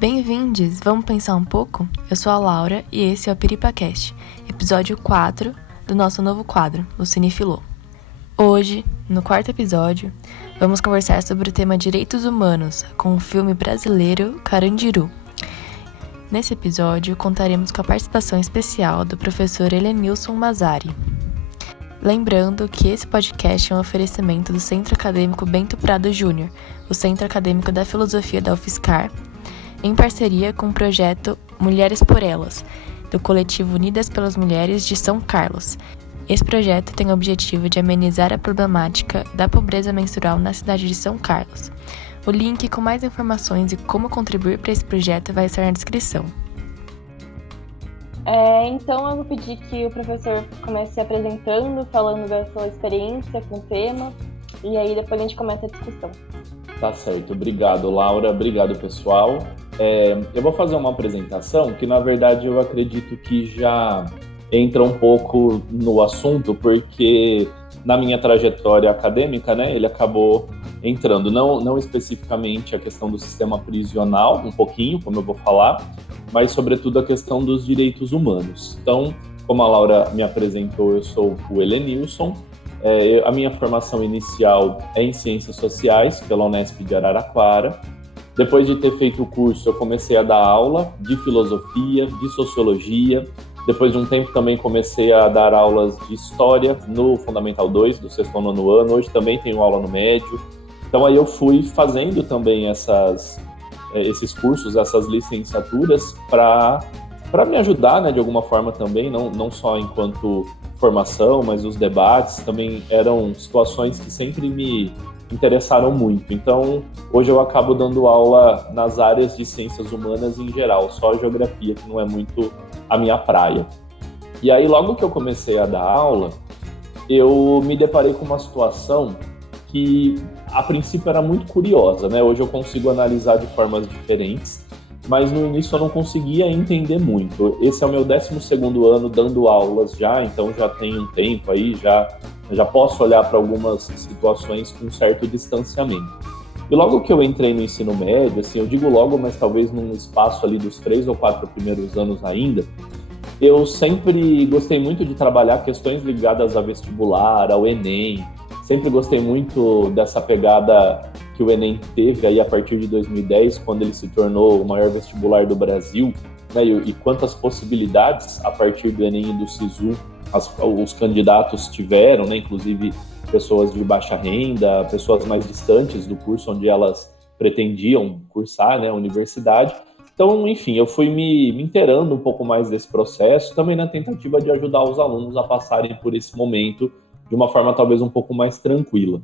Bem-vindos! Vamos pensar um pouco? Eu sou a Laura e esse é o PiripaCast, episódio 4 do nosso novo quadro, o Cinefilô. Hoje, no quarto episódio, vamos conversar sobre o tema Direitos Humanos com o filme brasileiro Carandiru. Nesse episódio, contaremos com a participação especial do professor Helenilson Mazzari. Lembrando que esse podcast é um oferecimento do Centro Acadêmico Bento Prado Júnior, o Centro Acadêmico da Filosofia da UFSCar, em parceria com o projeto Mulheres por Elas, do coletivo Unidas pelas Mulheres de São Carlos. Esse projeto tem o objetivo de amenizar a problemática da pobreza menstrual na cidade de São Carlos. O link com mais informações e como contribuir para esse projeto vai estar na descrição. Então eu vou pedir que o professor comece se apresentando, falando da sua experiência com o tema, e aí depois a gente começa a discussão. Tá certo, obrigado Laura, obrigado pessoal. Eu vou fazer uma apresentação que na verdade eu acredito que já entra um pouco no assunto, porque na minha trajetória acadêmica, né, ele acabou entrando, não especificamente a questão do sistema prisional, um pouquinho, como eu vou falar, mas sobretudo a questão dos direitos humanos. Então, como a Laura me apresentou, eu sou o Helenilson. A minha formação inicial é em Ciências Sociais, pela Unesp de Araraquara. Depois de ter feito o curso, eu comecei a dar aula de Filosofia, de Sociologia. Depois de um tempo também comecei a dar aulas de História no Fundamental 2, do sexto ao nono ano. Hoje também tenho aula no médio. Então aí eu fui fazendo também esses cursos, essas licenciaturas, para me ajudar, né, de alguma forma também, não só enquanto formação, mas os debates também eram situações que sempre me interessaram muito. Então, hoje eu acabo dando aula nas áreas de ciências humanas em geral, só a geografia, que não é muito a minha praia. E aí, logo que eu comecei a dar aula, eu me deparei com uma situação que, a princípio, era muito curiosa, né? Hoje eu consigo analisar de formas diferentes, mas no início eu não conseguia entender muito. Esse é o meu 12º ano dando aulas já, então já tem um tempo aí, já posso olhar para algumas situações com um certo distanciamento. E logo que eu entrei no ensino médio, assim, eu digo logo, mas talvez num espaço ali dos 3 ou 4 primeiros anos ainda, eu sempre gostei muito de trabalhar questões ligadas a vestibular, ao Enem. Sempre gostei muito dessa pegada que o Enem teve aí a partir de 2010, quando ele se tornou o maior vestibular do Brasil, né, e quantas possibilidades a partir do Enem e do SISU os candidatos tiveram, né, inclusive pessoas de baixa renda, pessoas mais distantes do curso onde elas pretendiam cursar, né, a universidade. Então, enfim, eu fui me inteirando um pouco mais desse processo, também na tentativa de ajudar os alunos a passarem por esse momento de uma forma talvez um pouco mais tranquila.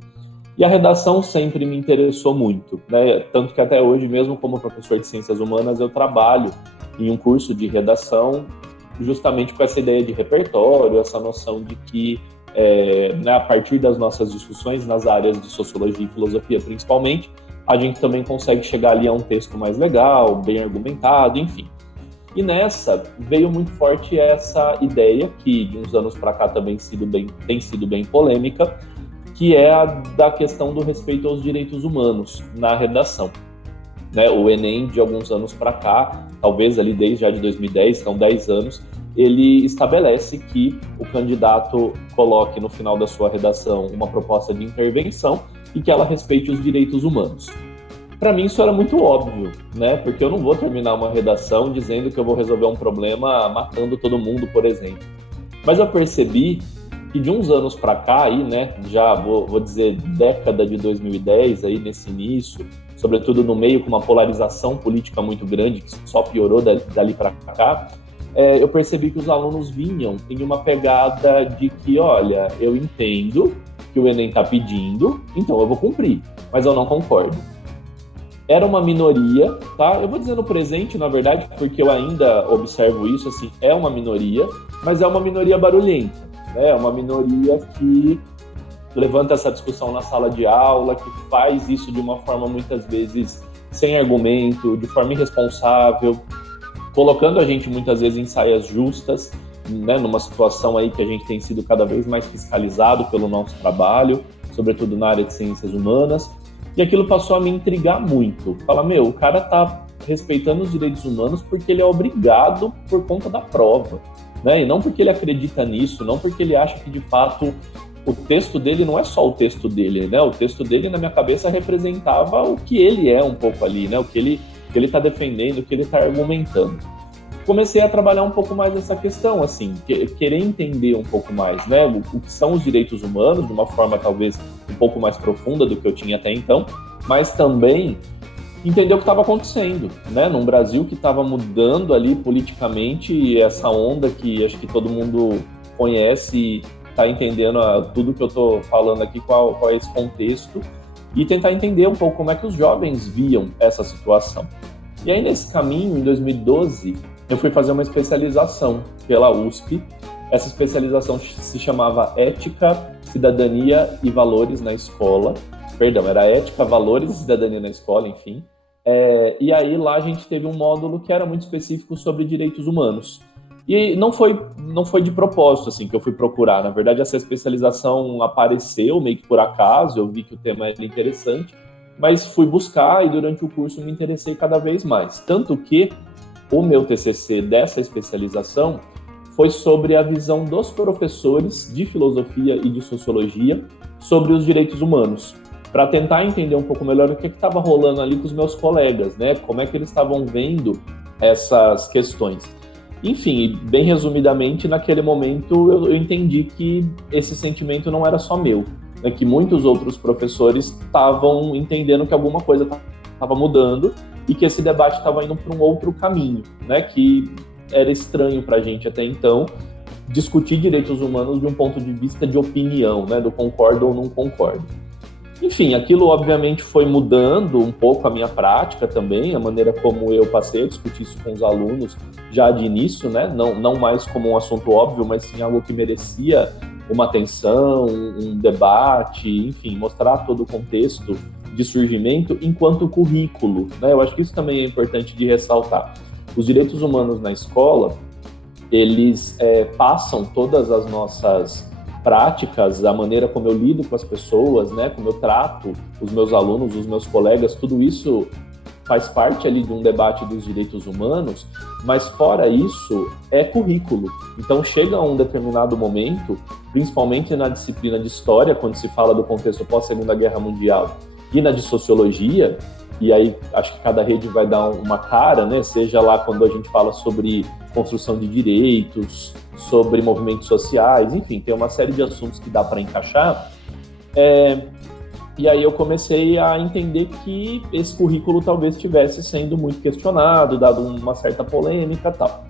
E a redação sempre me interessou muito, né? Tanto que até hoje, mesmo como professor de Ciências Humanas, eu trabalho em um curso de redação justamente com essa ideia de repertório, essa noção de que, né, a partir das nossas discussões nas áreas de Sociologia e Filosofia, principalmente, a gente também consegue chegar ali a um texto mais legal, bem argumentado, enfim. E nessa veio muito forte essa ideia, que de uns anos para cá também tem sido bem polêmica, que é a da questão do respeito aos direitos humanos na redação. Né, o Enem, de alguns anos para cá, talvez ali desde já de 2010, então 10 anos, ele estabelece que o candidato coloque no final da sua redação uma proposta de intervenção e que ela respeite os direitos humanos. Para mim isso era muito óbvio, né? Porque eu não vou terminar uma redação dizendo que eu vou resolver um problema matando todo mundo, por exemplo. Mas eu percebi que de uns anos para cá, aí, né, já vou dizer década de 2010, aí nesse início, sobretudo no meio com uma polarização política muito grande, que só piorou dali para cá, eu percebi que os alunos vinham em uma pegada de que, olha, eu entendo que o Enem está pedindo, então eu vou cumprir, mas eu não concordo. Era uma minoria, tá? Eu vou dizer no presente, na verdade, porque eu ainda observo isso, assim, é uma minoria, mas é uma minoria barulhenta, né? É uma minoria que levanta essa discussão na sala de aula, que faz isso de uma forma muitas vezes sem argumento, de forma irresponsável, colocando a gente muitas vezes em saias justas, né, numa situação aí que a gente tem sido cada vez mais fiscalizado pelo nosso trabalho, sobretudo na área de ciências humanas, e aquilo passou a me intrigar muito. Falar, o cara tá respeitando os direitos humanos porque ele é obrigado por conta da prova, né? E não porque ele acredita nisso, não porque ele acha que, de fato, o texto dele não é só o texto dele, né? O texto dele, na minha cabeça, representava o que ele é um pouco ali, né? O que ele está defendendo, o que ele está argumentando. Comecei a trabalhar um pouco mais essa questão, assim, querer entender um pouco mais, né? O que são os direitos humanos, de uma forma talvez um pouco mais profunda do que eu tinha até então, mas também entender o que estava acontecendo, né? Num Brasil que estava mudando ali politicamente, e essa onda que acho que todo mundo conhece e está entendendo tudo que eu estou falando aqui, qual é esse contexto, e tentar entender um pouco como é que os jovens viam essa situação. E aí, nesse caminho, em 2012, eu fui fazer uma especialização pela USP. Essa especialização se chamava Ética, Cidadania e Valores na Escola. Perdão, era Ética, Valores e Cidadania na Escola, enfim. E aí, lá a gente teve um módulo que era muito específico sobre direitos humanos. E não foi de propósito, assim, que eu fui procurar. Na verdade, essa especialização apareceu meio que por acaso, eu vi que o tema era interessante, mas fui buscar e durante o curso me interessei cada vez mais. Tanto que o meu TCC dessa especialização foi sobre a visão dos professores de filosofia e de sociologia sobre os direitos humanos, para tentar entender um pouco melhor o que estava rolando ali com os meus colegas, né? Como é que eles estavam vendo essas questões. Enfim, bem resumidamente, naquele momento eu entendi que esse sentimento não era só meu, né? Que muitos outros professores estavam entendendo que alguma coisa estava mudando e que esse debate estava indo para um outro caminho, né? Que era estranho para a gente até então discutir direitos humanos de um ponto de vista de opinião, né? Do concordo ou não concordo. Enfim, aquilo obviamente foi mudando um pouco a minha prática também, a maneira como eu passei a discutir isso com os alunos já de início, né? Não mais como um assunto óbvio, mas sim algo que merecia uma atenção, um debate, enfim, mostrar todo o contexto de surgimento enquanto currículo, né? Eu acho que isso também é importante de ressaltar. Os direitos humanos na escola, eles passam todas as nossas práticas, a maneira como eu lido com as pessoas, né, como eu trato os meus alunos, os meus colegas, tudo isso faz parte ali de um debate dos direitos humanos, mas fora isso, é currículo. Então chega a um determinado momento, principalmente na disciplina de história, quando se fala do contexto pós-Segunda Guerra Mundial, e na de sociologia, e aí acho que cada rede vai dar uma cara, né, seja lá quando a gente fala sobre construção de direitos, sobre movimentos sociais, enfim, tem uma série de assuntos que dá para encaixar. E aí eu comecei a entender que esse currículo talvez estivesse sendo muito questionado, dado uma certa polêmica e tal.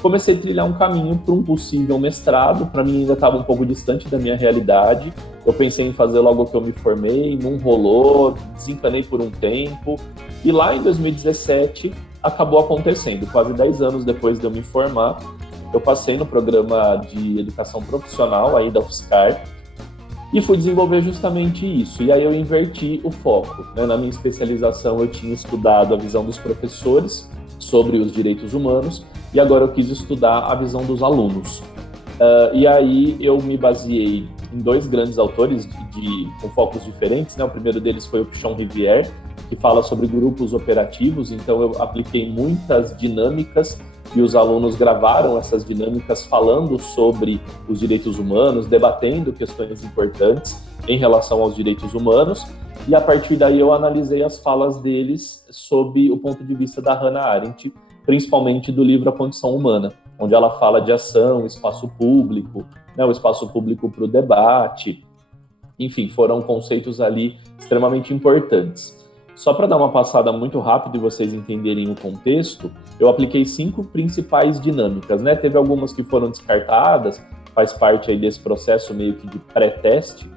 Comecei a trilhar um caminho para um possível mestrado, para mim ainda estava um pouco distante da minha realidade. Eu pensei em fazer logo que eu me formei, não rolou, desencanei por um tempo. E lá em 2017 acabou acontecendo, quase 10 anos depois de eu me formar. Eu passei no programa de educação profissional aí da UFSCar e fui desenvolver justamente isso. E aí eu inverti o foco, né? Na minha especialização eu tinha estudado a visão dos professores sobre os direitos humanos e agora eu quis estudar a visão dos alunos. E aí eu me baseei em dois grandes autores com focos diferentes, né? O primeiro deles foi o Pichon Rivière, que fala sobre grupos operativos, então eu apliquei muitas dinâmicas e os alunos gravaram essas dinâmicas falando sobre os direitos humanos, debatendo questões importantes em relação aos direitos humanos, e a partir daí eu analisei as falas deles sob o ponto de vista da Hannah Arendt, principalmente do livro A Condição Humana, onde ela fala de ação, espaço público, né, o espaço público para o debate, enfim, foram conceitos ali extremamente importantes. Só para dar uma passada muito rápida e vocês entenderem o contexto, eu apliquei 5 principais dinâmicas, né? Teve algumas que foram descartadas, faz parte aí desse processo meio que de pré-teste,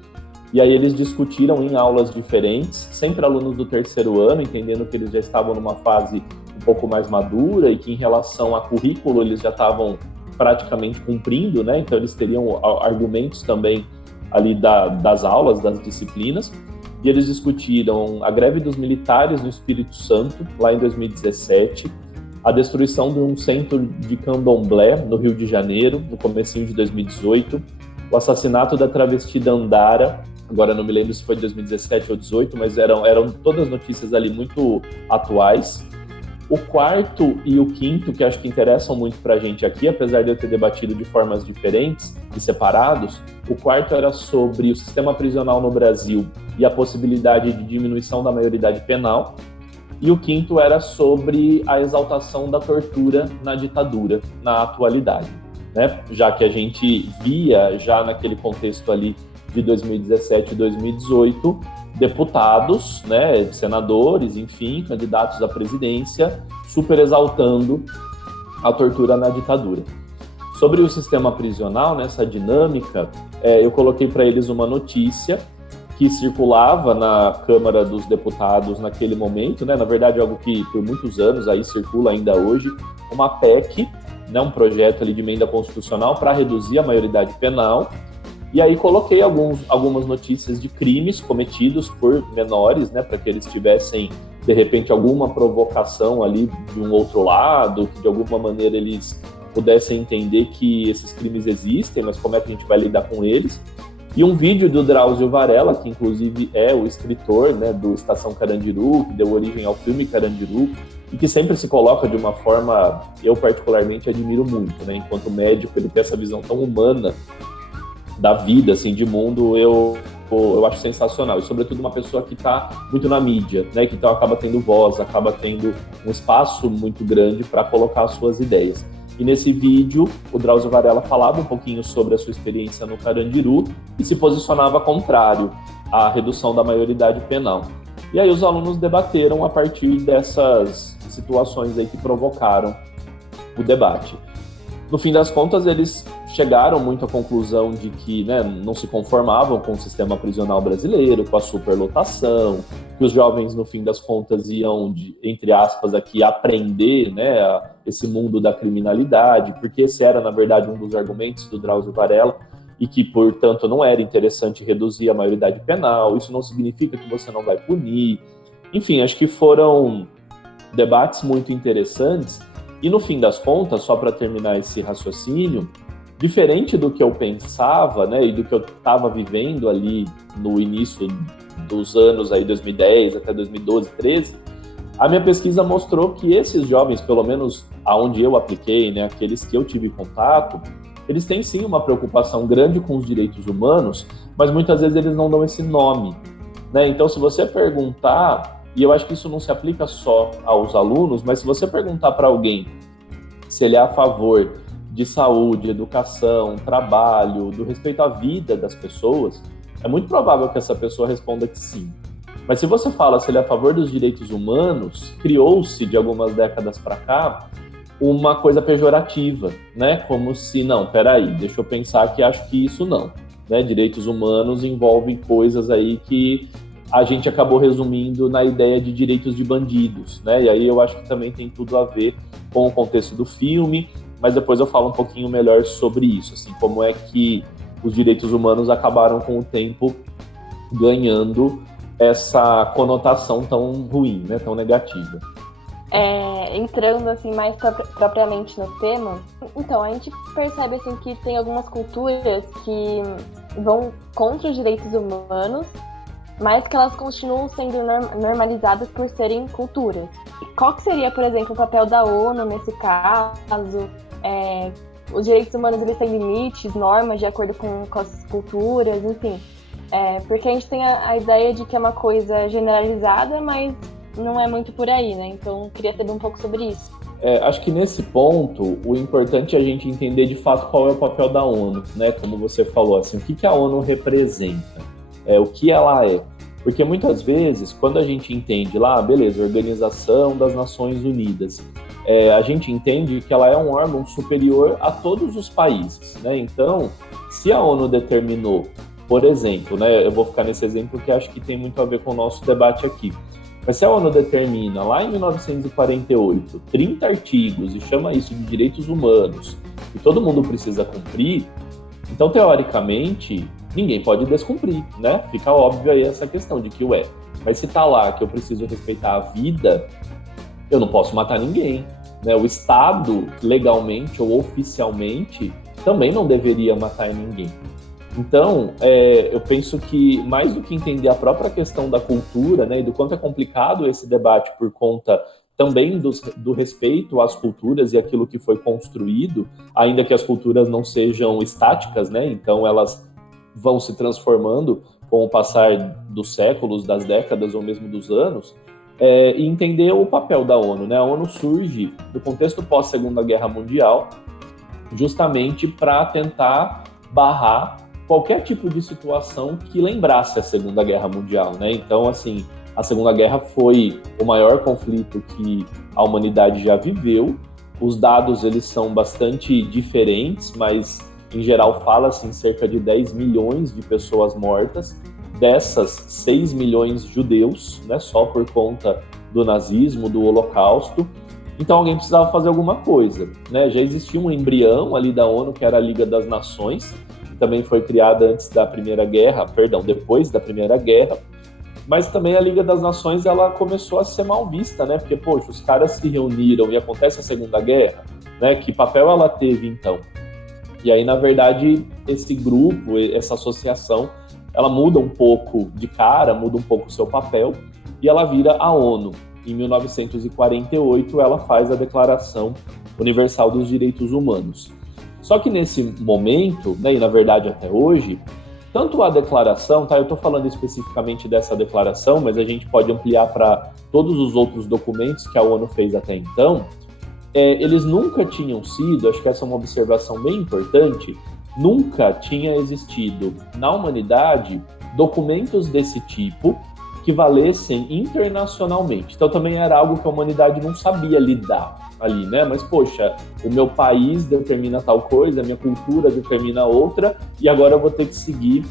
e aí eles discutiram em aulas diferentes, sempre alunos do terceiro ano, entendendo que eles já estavam numa fase um pouco mais madura e que em relação a currículo eles já estavam praticamente cumprindo, né? Então eles teriam argumentos também ali das aulas, das disciplinas. E eles discutiram a greve dos militares no Espírito Santo, lá em 2017, a destruição de um centro de candomblé no Rio de Janeiro, no comecinho de 2018, o assassinato da travesti Dandara, agora não me lembro se foi 2017 ou 2018, mas eram todas notícias ali muito atuais, O quarto e o quinto, que acho que interessam muito para a gente aqui, apesar de eu ter debatido de formas diferentes e separados, o quarto era sobre o sistema prisional no Brasil e a possibilidade de diminuição da maioridade penal, e o quinto era sobre a exaltação da tortura na ditadura, na atualidade, né? Já que a gente via, já naquele contexto ali de 2017 e 2018, deputados, né, senadores, enfim, candidatos à presidência, super exaltando a tortura na ditadura. Sobre o sistema prisional, nessa dinâmica, eu coloquei para eles uma notícia que circulava na Câmara dos Deputados naquele momento, né, na verdade algo que por muitos anos aí circula ainda hoje, uma PEC, né, um projeto ali de emenda constitucional para reduzir a maioridade penal. E aí coloquei algumas notícias de crimes cometidos por menores, né, para que eles tivessem, de repente, alguma provocação ali de um outro lado, que de alguma maneira eles pudessem entender que esses crimes existem, mas como é que a gente vai lidar com eles. E um vídeo do Drauzio Varela, que inclusive é o escritor, né, do Estação Carandiru, que deu origem ao filme Carandiru, e que sempre se coloca de uma forma, eu particularmente admiro muito, né, enquanto médico, ele tem essa visão tão humana da vida, assim, de mundo, eu acho sensacional. E, sobretudo, uma pessoa que está muito na mídia, né? Que então acaba tendo voz, acaba tendo um espaço muito grande para colocar as suas ideias. E nesse vídeo, o Drauzio Varela falava um pouquinho sobre a sua experiência no Carandiru e se posicionava contrário à redução da maioridade penal. E aí os alunos debateram a partir dessas situações aí que provocaram o debate. No fim das contas, eles chegaram muito à conclusão de que, né, não se conformavam com o sistema prisional brasileiro, com a superlotação, que os jovens, no fim das contas, iam, entre aspas, aqui, aprender, né, esse mundo da criminalidade, porque esse era, na verdade, um dos argumentos do Drauzio Varela, e que, portanto, não era interessante reduzir a maioridade penal, isso não significa que você não vai punir. Enfim, acho que foram debates muito interessantes. E no fim das contas, só para terminar esse raciocínio, diferente do que eu pensava, né, e do que eu estava vivendo ali no início dos anos aí 2010 até 2012, 13, a minha pesquisa mostrou que esses jovens, pelo menos aonde eu apliquei, né, aqueles que eu tive contato, eles têm sim uma preocupação grande com os direitos humanos, mas muitas vezes eles não dão esse nome, né? Então, se você perguntar, e eu acho que isso não se aplica só aos alunos, mas se você perguntar para alguém se ele é a favor de saúde, educação, trabalho, do respeito à vida das pessoas, é muito provável que essa pessoa responda que sim. Mas se você fala se ele é a favor dos direitos humanos, criou-se de algumas décadas para cá uma coisa pejorativa, né? Como se, não, peraí, deixa eu pensar que acho que isso não, né? Direitos humanos envolvem coisas aí que a gente acabou resumindo na ideia de direitos de bandidos, né? E aí eu acho que também tem tudo a ver com o contexto do filme, mas depois eu falo um pouquinho melhor sobre isso, assim, como é que os direitos humanos acabaram com o tempo ganhando essa conotação tão ruim, né? Tão negativa. Entrando assim mais propriamente no tema, então a gente percebe assim que tem algumas culturas que vão contra os direitos humanos, mas que elas continuam sendo normalizadas por serem culturas. Qual que seria, por exemplo, o papel da ONU nesse caso? Os direitos humanos eles têm limites, normas de acordo com as culturas, enfim. Porque a gente tem a ideia de que é uma coisa generalizada, mas não é muito por aí, né? Então, eu queria saber um pouco sobre isso. Acho que nesse ponto, o importante é a gente entender de fato qual é o papel da ONU, né? Como você falou, assim, o que a ONU representa, o que ela é. Porque muitas vezes, quando a gente entende lá, beleza, Organização das Nações Unidas, a gente entende que ela é um órgão superior a todos os países, né? Então, se a ONU determinou, por exemplo, né? Eu vou ficar nesse exemplo que acho que tem muito a ver com o nosso debate aqui. Mas se a ONU determina, lá em 1948, 30 artigos e chama isso de direitos humanos, e todo mundo precisa cumprir, então, teoricamente, ninguém pode descumprir, né? Fica óbvio aí essa questão de que, mas se tá lá que eu preciso respeitar a vida, eu não posso matar ninguém, né? O Estado, legalmente ou oficialmente, também não deveria matar ninguém. Então, eu penso que, mais do que entender a própria questão da cultura, né, e do quanto é complicado esse debate por conta também do respeito às culturas e aquilo que foi construído, ainda que as culturas não sejam estáticas, né? Então elas vão se transformando com o passar dos séculos, das décadas ou mesmo dos anos, e entender o papel da ONU, né? A ONU surge no contexto pós-Segunda Guerra Mundial, justamente para tentar barrar qualquer tipo de situação que lembrasse a Segunda Guerra Mundial, né? Então, assim, a Segunda Guerra foi o maior conflito que a humanidade já viveu. Os dados, eles são bastante diferentes, mas, em geral, fala-se em cerca de 10 milhões de pessoas mortas. Dessas, 6 milhões judeus, né? Só por conta do nazismo, do Holocausto. Então, alguém precisava fazer alguma coisa, né? Já existia um embrião ali da ONU, que era a Liga das Nações, que também foi criada depois da Primeira Guerra. Mas também a Liga das Nações, ela começou a ser mal vista, né? Porque, poxa, os caras se reuniram e acontece a Segunda Guerra, né? Que papel ela teve, então? E aí, na verdade, esse grupo, essa associação, ela muda um pouco de cara, muda um pouco o seu papel, e ela vira a ONU. Em 1948, ela faz a Declaração Universal dos Direitos Humanos. Só que nesse momento, né, e na verdade até hoje, tanto a declaração, tá? Eu estou falando especificamente dessa declaração, mas a gente pode ampliar para todos os outros documentos que a ONU fez até então. Eles nunca tinham sido, acho que essa é uma observação bem importante, nunca tinha existido na humanidade documentos desse tipo que valessem internacionalmente. Então também era algo que a humanidade não sabia lidar ali, né? Mas, poxa, o meu país determina tal coisa, a minha cultura determina outra, e agora eu vou ter que seguir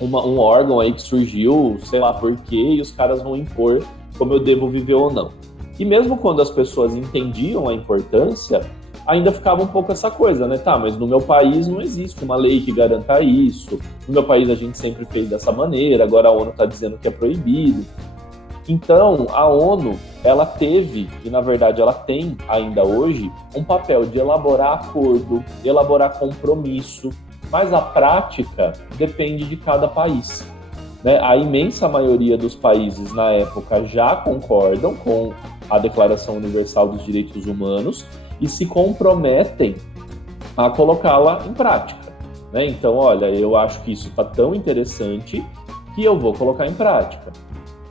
um órgão aí que surgiu, sei lá por quê, e os caras vão impor como eu devo viver ou não. E mesmo quando as pessoas entendiam a importância, ainda ficava um pouco essa coisa, né? Tá, mas no meu país não existe uma lei que garanta isso, no meu país a gente sempre fez dessa maneira, agora a ONU está dizendo que é proibido. Então, a ONU, ela teve, e na verdade ela tem ainda hoje, um papel de elaborar acordo, elaborar compromisso, mas a prática depende de cada país, né? A imensa maioria dos países na época já concordam com a Declaração Universal dos Direitos Humanos e se comprometem a colocá-la em prática, né? Então, olha, eu acho que isso está tão interessante que eu vou colocar em prática.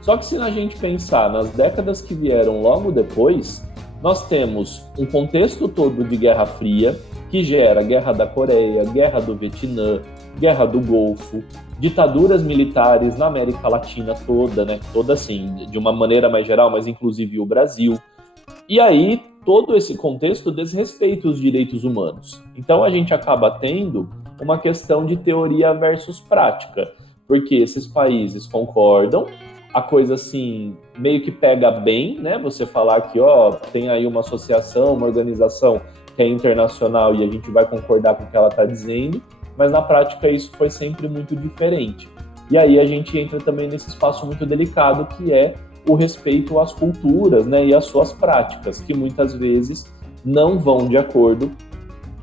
Só que se a gente pensar nas décadas que vieram logo depois, nós temos um contexto todo de Guerra Fria, que gera Guerra da Coreia, Guerra do Vietnã, Guerra do Golfo, ditaduras militares na América Latina toda, né? Toda assim, de uma maneira mais geral, mas inclusive o Brasil. E aí, todo esse contexto desrespeita os direitos humanos. Então, a gente acaba tendo uma questão de teoria versus prática, porque esses países concordam, a coisa assim, meio que pega bem, né? Você falar que, tem aí uma associação, uma organização que é internacional e a gente vai concordar com o que ela está dizendo, mas na prática isso foi sempre muito diferente. E aí a gente entra também nesse espaço muito delicado que é o respeito às culturas, né, e às suas práticas, que muitas vezes não vão de acordo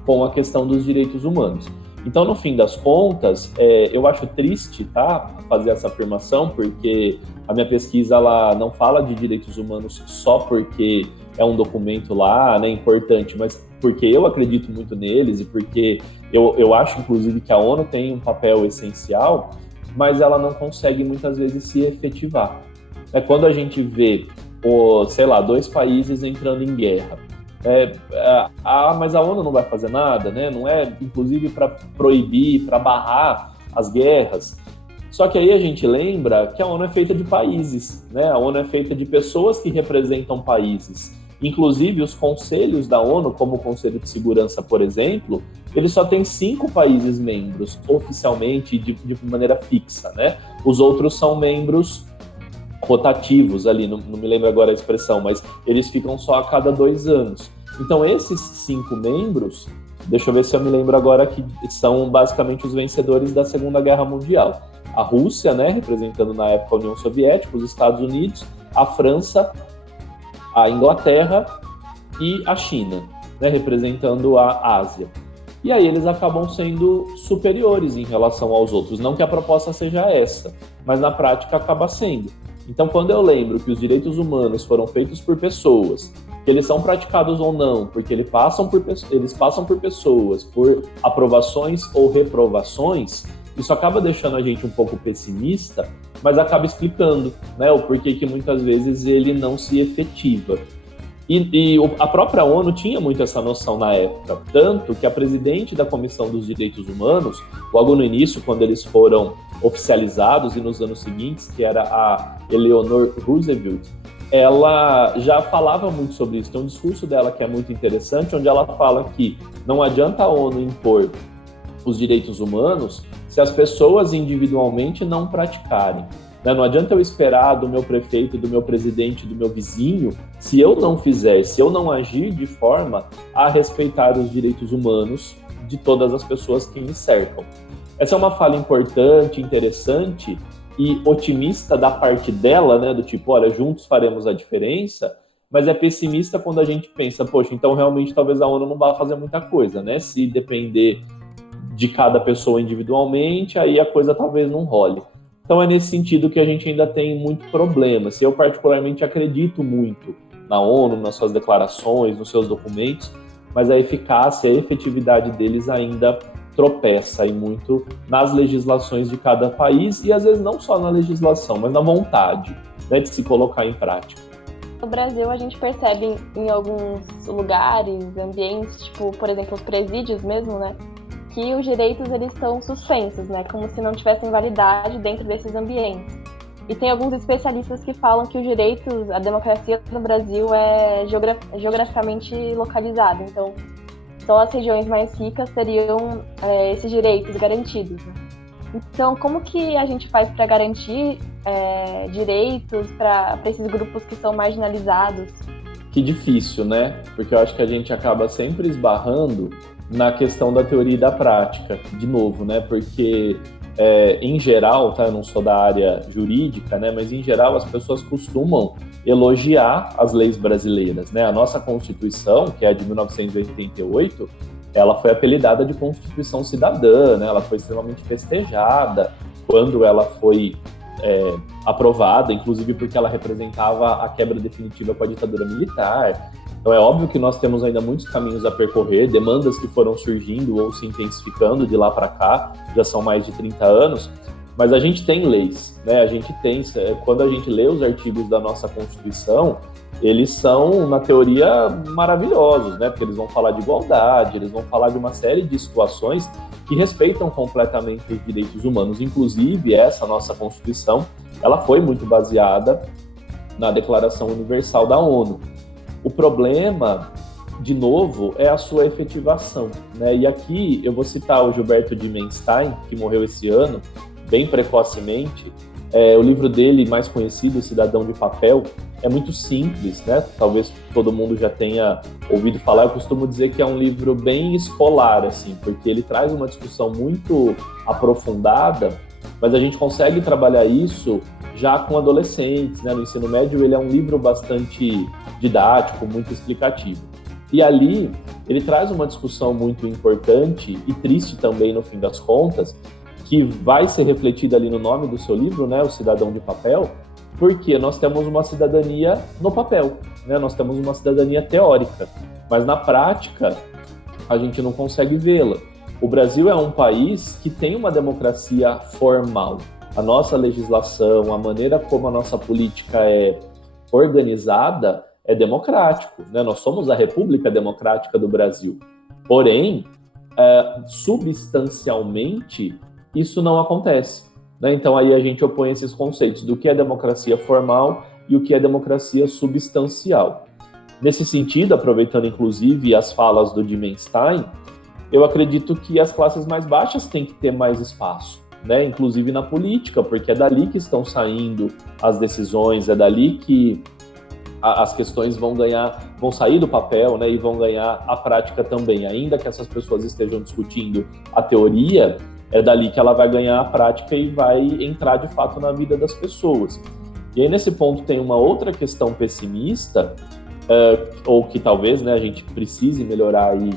com a questão dos direitos humanos. Então, no fim das contas, eu acho triste, tá, fazer essa afirmação, porque a minha pesquisa ela não fala de direitos humanos só porque é um documento lá, né, importante, mas porque eu acredito muito neles e porque eu acho, inclusive, que a ONU tem um papel essencial, mas ela não consegue muitas vezes se efetivar. Quando a gente vê, dois países entrando em guerra, mas a ONU não vai fazer nada, né? Não é, inclusive, para proibir, para barrar as guerras. Só que aí a gente lembra que a ONU é feita de países, né? A ONU é feita de pessoas que representam países. Inclusive, os conselhos da ONU, como o Conselho de Segurança, por exemplo, ele só tem 5 países membros, oficialmente, de maneira fixa, né? Os outros são membros rotativos ali, não me lembro agora a expressão, mas eles ficam só a cada 2 anos. Então, esses 5 membros, deixa eu ver se eu me lembro agora, que são basicamente os vencedores da Segunda Guerra Mundial. A Rússia, né, representando na época a União Soviética, os Estados Unidos, a França, a Inglaterra e a China, né, representando a Ásia. E aí eles acabam sendo superiores em relação aos outros. Não que a proposta seja essa, mas na prática acaba sendo. Então, quando eu lembro que os direitos humanos foram feitos por pessoas, que eles são praticados ou não, porque eles passam por pessoas, por aprovações ou reprovações, isso acaba deixando a gente um pouco pessimista, mas acaba explicando, né, o porquê que muitas vezes ele não se efetiva. E a própria ONU tinha muito essa noção na época, tanto que a presidente da Comissão dos Direitos Humanos, logo no início, quando eles foram oficializados, e nos anos seguintes, que era a Eleanor Roosevelt, ela já falava muito sobre isso. Tem um discurso dela que é muito interessante, onde ela fala que não adianta a ONU impor os direitos humanos se as pessoas individualmente não praticarem. Não adianta eu esperar do meu prefeito, do meu presidente, do meu vizinho, se eu não fizer, se eu não agir de forma a respeitar os direitos humanos de todas as pessoas que me cercam. Essa é uma fala importante, interessante e otimista da parte dela, né, do tipo, olha, juntos faremos a diferença, mas é pessimista quando a gente pensa, poxa, então realmente talvez a ONU não vá fazer muita coisa, né? Se depender de cada pessoa individualmente, aí a coisa talvez não role. Então é nesse sentido que a gente ainda tem muito problema. Eu particularmente acredito muito na ONU, nas suas declarações, nos seus documentos, mas a eficácia, a efetividade deles ainda tropeça e muito nas legislações de cada país e às vezes não só na legislação, mas na vontade, né, de se colocar em prática. No Brasil, a gente percebe em alguns lugares, ambientes, tipo, por exemplo, os presídios mesmo, né, que os direitos eles estão suspensos, né, como se não tivessem validade dentro desses ambientes. E tem alguns especialistas que falam que os direitos, a democracia no Brasil é geograficamente localizada. Então, só as regiões mais ricas teriam esses direitos garantidos. Né? Então, como que a gente faz para garantir direitos para esses grupos que são marginalizados? Que difícil, né? Porque eu acho que a gente acaba sempre esbarrando na questão da teoria e da prática, de novo, né? Porque, em geral, tá? Eu não sou da área jurídica, né? Mas, em geral, as pessoas costumam elogiar as leis brasileiras, né? A nossa Constituição, que é a de 1988, ela foi apelidada de Constituição Cidadã, né? Ela foi extremamente festejada quando ela foi aprovada, inclusive porque ela representava a quebra definitiva com a ditadura militar. Então é óbvio que nós temos ainda muitos caminhos a percorrer, demandas que foram surgindo ou se intensificando de lá para cá, já são mais de 30 anos, mas a gente tem leis, né? A gente tem, quando a gente lê os artigos da nossa Constituição, eles são, na teoria, maravilhosos, né? Porque eles vão falar de igualdade, eles vão falar de uma série de situações que respeitam completamente os direitos humanos. Inclusive, essa nossa Constituição, ela foi muito baseada na Declaração Universal da ONU. O problema, de novo, é a sua efetivação, né? E aqui eu vou citar o Gilberto Dimenstein, que morreu esse ano, bem precocemente. O livro dele, mais conhecido, Cidadão de Papel, é muito simples, né? Talvez todo mundo já tenha ouvido falar. Eu costumo dizer que é um livro bem escolar, assim, porque ele traz uma discussão muito aprofundada, mas a gente consegue trabalhar isso já com adolescentes, né? No ensino médio ele é um livro bastante didático, muito explicativo. E ali ele traz uma discussão muito importante e triste também, no fim das contas, que vai ser refletida ali no nome do seu livro, né? O Cidadão de Papel, porque nós temos uma cidadania no papel, né? Nós temos uma cidadania teórica, mas na prática a gente não consegue vê-la. O Brasil é um país que tem uma democracia formal. A nossa legislação, a maneira como a nossa política é organizada é democrático, né? Nós somos a República Democrática do Brasil. Porém, substancialmente, isso não acontece, né? Então aí a gente opõe esses conceitos do que é democracia formal e o que é democracia substancial. Nesse sentido, aproveitando inclusive as falas do Dimenstein, eu acredito que as classes mais baixas têm que ter mais espaço, né? Inclusive na política, porque é dali que estão saindo as decisões, é dali que as questões vão sair do papel, né? E vão ganhar a prática também. Ainda que essas pessoas estejam discutindo a teoria, é dali que ela vai ganhar a prática e vai entrar de fato na vida das pessoas. E aí nesse ponto tem uma outra questão pessimista, ou que talvez, né, a gente precise melhorar aí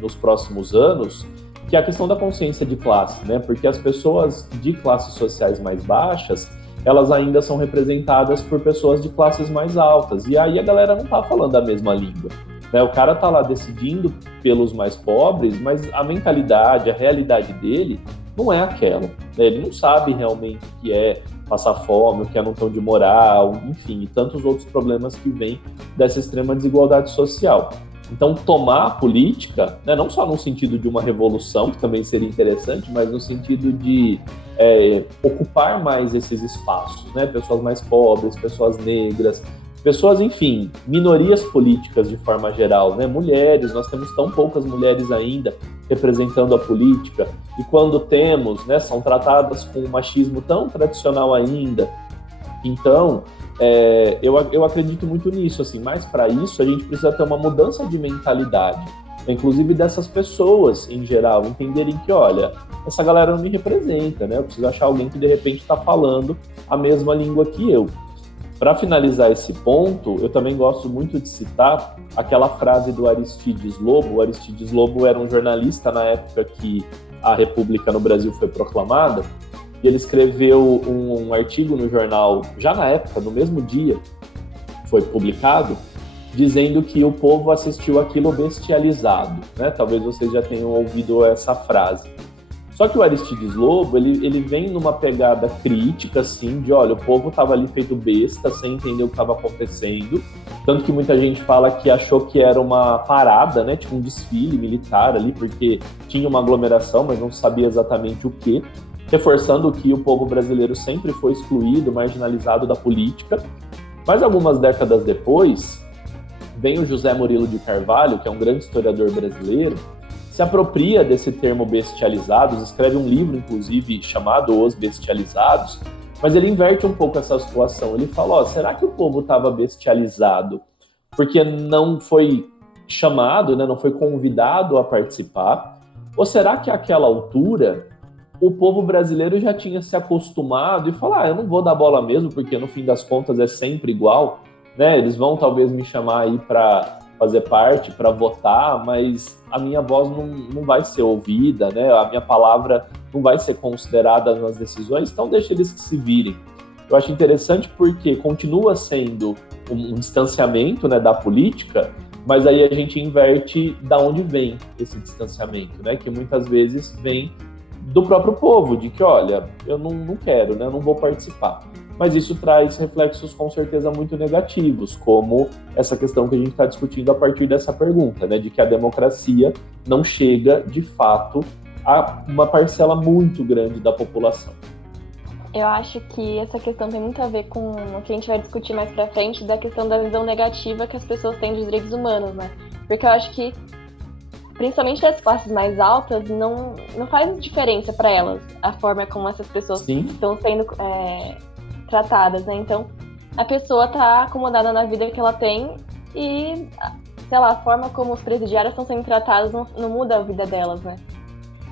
nos próximos anos, que é a questão da consciência de classe, né? Porque as pessoas de classes sociais mais baixas, elas ainda são representadas por pessoas de classes mais altas. E aí a galera não está falando a mesma língua, né? O cara está lá decidindo pelos mais pobres, mas a mentalidade, a realidade dele não é aquela, né? Ele não sabe realmente o que é passar fome, o que é não ter onde morar, enfim, e tantos outros problemas que vêm dessa extrema desigualdade social. Então, tomar a política, né, não só no sentido de uma revolução, que também seria interessante, mas no sentido de ocupar mais esses espaços, né? Pessoas mais pobres, pessoas negras, pessoas, enfim, minorias políticas de forma geral, né? Mulheres, nós temos tão poucas mulheres ainda representando a política, e quando temos, né, são tratadas com um machismo tão tradicional ainda. Então, eu acredito muito nisso, assim, mas para isso a gente precisa ter uma mudança de mentalidade, inclusive dessas pessoas em geral, entenderem que, olha, essa galera não me representa, né? Eu preciso achar alguém que de repente está falando a mesma língua que eu. Para finalizar esse ponto, eu também gosto muito de citar aquela frase do Aristides Lobo. O Aristides Lobo era um jornalista na época que a República no Brasil foi proclamada, e ele escreveu um artigo no jornal, já na época, no mesmo dia foi publicado, dizendo que o povo assistiu aquilo bestializado, né? Talvez vocês já tenham ouvido essa frase. Só que o Aristides Lobo, ele vem numa pegada crítica, assim, de, olha, o povo estava ali feito besta, sem entender o que estava acontecendo, tanto que muita gente fala que achou que era uma parada, né, tipo um desfile militar ali, porque tinha uma aglomeração, mas não sabia exatamente o quê, reforçando que o povo brasileiro sempre foi excluído, marginalizado da política. Mas algumas décadas depois, vem o José Murilo de Carvalho, que é um grande historiador brasileiro, se apropria desse termo bestializados, escreve um livro, inclusive, chamado Os Bestializados, mas ele inverte um pouco essa situação. Ele fala, ó, será que o povo estava bestializado porque não foi chamado, né, não foi convidado a participar? Ou será que àquela altura o povo brasileiro já tinha se acostumado e falar, eu não vou dar bola mesmo, porque no fim das contas é sempre igual, né? Eles vão talvez me chamar aí para fazer parte, para votar, mas a minha voz não vai ser ouvida, né? A minha palavra não vai ser considerada nas decisões, então deixa eles que se virem. Eu acho interessante porque continua sendo um distanciamento, né, da política, mas aí a gente inverte da onde vem esse distanciamento, né? Que muitas vezes vem do próprio povo, de que, olha, eu não quero, né? Eu não vou participar. Mas isso traz reflexos com certeza muito negativos, como essa questão que a gente está discutindo a partir dessa pergunta, né, de que a democracia não chega, de fato, a uma parcela muito grande da população. Eu acho que essa questão tem muito a ver com o que a gente vai discutir mais pra frente, da questão da visão negativa que as pessoas têm dos direitos humanos, né? Porque eu acho que, principalmente das classes mais altas, não faz diferença para elas a forma como essas pessoas Sim. estão sendo tratadas, né? Então, a pessoa tá acomodada na vida que ela tem e, sei lá, a forma como os presidiários estão sendo tratados não muda a vida delas, né?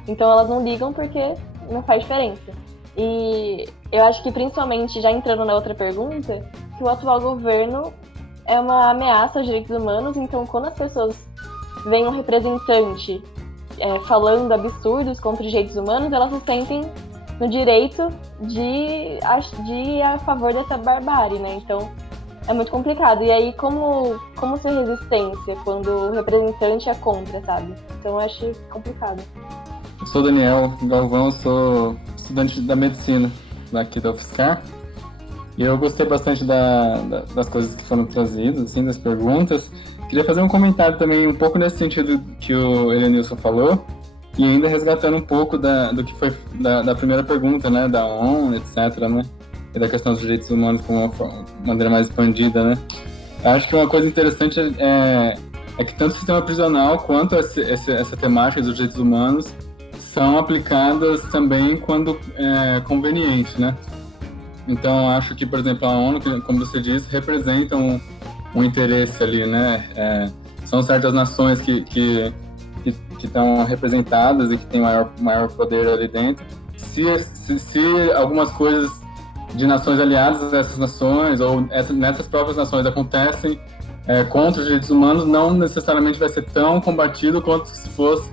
Então, elas não ligam porque não faz diferença. E eu acho que, principalmente, já entrando na outra pergunta, que o atual governo é uma ameaça aos direitos humanos. Então, quando as pessoas veem um representante falando absurdos contra os direitos humanos, elas se sentem no direito de ir a favor dessa barbárie, né? Então, é muito complicado. E aí, como ser resistência quando o representante é contra, sabe? Então, eu acho complicado. Eu sou Daniel Galvão, sou estudante da medicina aqui da UFSCar. E eu gostei bastante das coisas que foram trazidas, assim, das perguntas. Queria fazer um comentário também, um pouco nesse sentido que o Elenilson falou, e ainda resgatando um pouco do que foi da primeira pergunta, né, da ONU, etc., né, e da questão dos direitos humanos com uma maneira mais expandida, né. Eu acho que uma coisa interessante é que tanto o sistema prisional quanto essa temática dos direitos humanos são aplicadas também quando é conveniente, né. Então, acho que, por exemplo, a ONU, como você disse, representa um interesse ali, né? São certas nações que estão representadas e que têm maior poder ali dentro. Se algumas coisas de nações aliadas a essas nações ou nessas próprias nações acontecem contra os direitos humanos, não necessariamente vai ser tão combatido quanto se fosse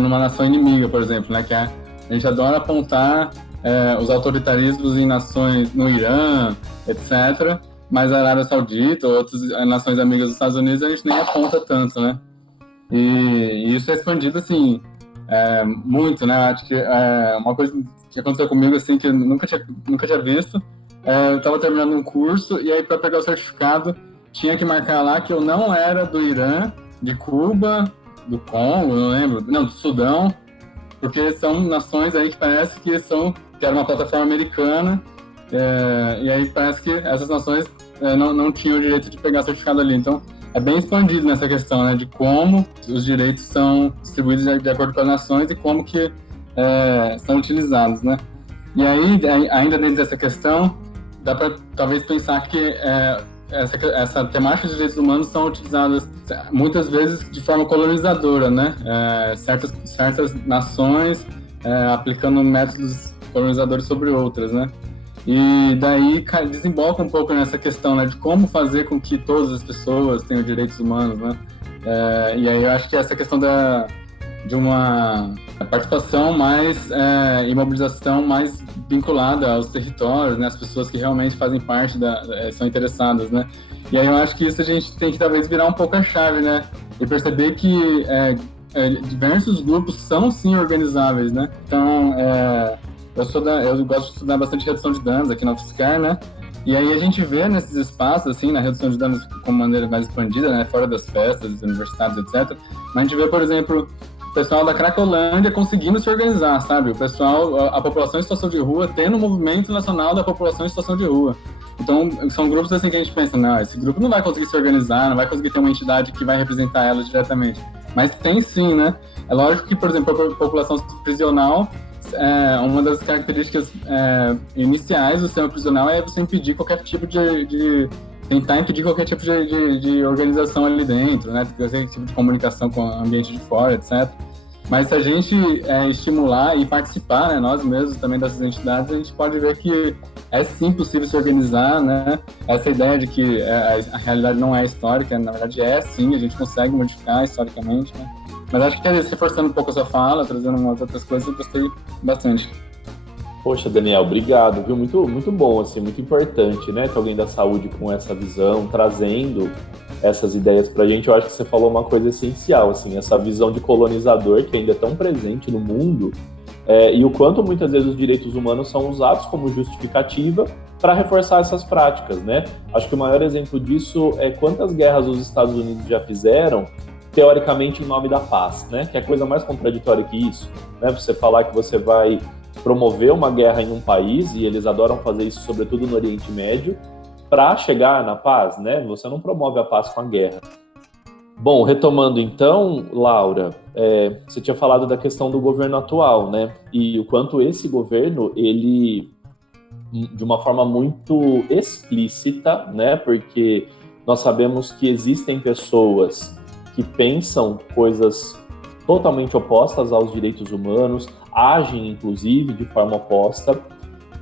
numa nação inimiga, por exemplo, né? Que a gente adora apontar os autoritarismos em nações, no Irã, etc., mas a Arábia Saudita ou outras nações amigas dos Estados Unidos a gente nem aponta tanto, né? E isso é expandido, assim, muito, né? Acho que uma coisa que aconteceu comigo, assim, que eu nunca tinha visto, eu estava terminando um curso e aí para pegar o certificado tinha que marcar lá que eu não era do Irã, de Cuba, do Congo, não lembro, não, do Sudão, porque são nações aí que parece que era uma plataforma americana, e aí parece que essas nações não tinham o direito de pegar certificado ali. Então, é bem expandido nessa questão, né, de como os direitos são distribuídos de acordo com as nações e como que são utilizados, né? E aí, ainda dentro dessa questão, dá para talvez pensar que essa temática de direitos humanos são utilizadas muitas vezes de forma colonizadora, né? Certas nações aplicando métodos colonizadores sobre outras, né? E daí desemboca um pouco nessa questão, né, de como fazer com que todas as pessoas tenham direitos humanos, né? E aí eu acho que essa questão de uma participação mais e mobilização mais vinculada aos territórios, né, as pessoas que realmente fazem parte são interessadas, né? E aí eu acho que isso a gente tem que talvez virar um pouco a chave, né? E perceber que diversos grupos são sim organizáveis, né? Então, eu gosto de estudar bastante redução de danos aqui na UFSCar, né? E aí a gente vê nesses espaços, assim, na redução de danos de uma maneira mais expandida, né? Fora das festas, universidades, etc. Mas a gente vê, por exemplo, o pessoal da Cracolândia conseguindo se organizar, sabe? O pessoal, a população em situação de rua, tendo um movimento nacional da população em situação de rua. Então, são grupos assim que a gente pensa, não, esse grupo não vai conseguir se organizar, não vai conseguir ter uma entidade que vai representar ela diretamente. Mas tem sim, né? É lógico que, por exemplo, a população prisional, uma das características iniciais do sistema prisional é você impedir qualquer tipo tentar impedir qualquer tipo de organização ali dentro, né? Qualquer tipo de comunicação com o ambiente de fora, etc. Mas se a gente estimular e participar, né, nós mesmos também dessas entidades, a gente pode ver que é sim possível se organizar, né? Essa ideia de que a realidade não é histórica, na verdade sim, a gente consegue modificar historicamente, né? Mas acho que reforçando um pouco a sua fala, trazendo umas outras coisas, eu gostei bastante. Poxa, Daniel, obrigado, viu? Muito, muito bom, assim, muito importante, né? Que alguém da saúde com essa visão, trazendo essas ideias pra gente. Eu acho que você falou uma coisa essencial, assim, essa visão de colonizador que ainda é tão presente no mundo, e o quanto muitas vezes os direitos humanos são usados como justificativa para reforçar essas práticas, né? Acho que o maior exemplo disso é quantas guerras os Estados Unidos já fizeram, teoricamente em nome da paz, né? Que é a coisa mais contraditória que isso, né? Você falar que você vai promover uma guerra em um país, e eles adoram fazer isso sobretudo no Oriente Médio, para chegar na paz, né? Você não promove a paz com a guerra. Bom, retomando então, Laura, você tinha falado da questão do governo atual, né? E o quanto esse governo, ele, de uma forma muito explícita, né? Porque nós sabemos que existem pessoas que pensam coisas totalmente opostas aos direitos humanos, agem, inclusive, de forma oposta,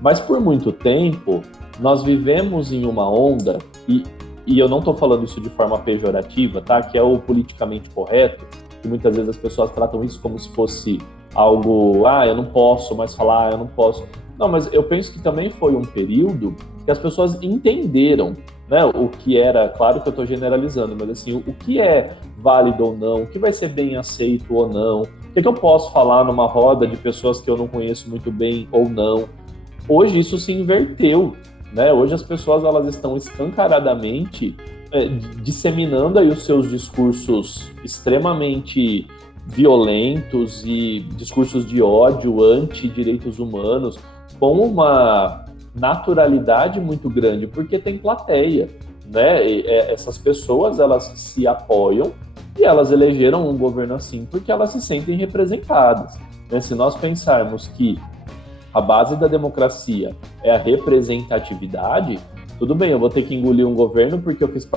mas por muito tempo nós vivemos em uma onda, e eu não estou falando isso de forma pejorativa, tá? Que é o politicamente correto, que muitas vezes as pessoas tratam isso como se fosse algo, eu não posso mais falar, eu não posso. Não, mas eu penso que também foi um período que as pessoas entenderam, né, o que era, claro que eu estou generalizando, mas assim, o que é válido ou não, o que vai ser bem aceito ou não, o que eu posso falar numa roda de pessoas que eu não conheço muito bem ou não. Hoje isso se inverteu, né? Hoje as pessoas elas estão escancaradamente disseminando aí os seus discursos extremamente violentos e discursos de ódio anti-direitos humanos com uma naturalidade muito grande, porque tem plateia, né? Essas pessoas elas se apoiam e elas elegeram um governo assim porque elas se sentem representadas, né? Se nós pensarmos que a base da democracia é a representatividade, tudo bem, eu vou ter que engolir um governo porque eu fiz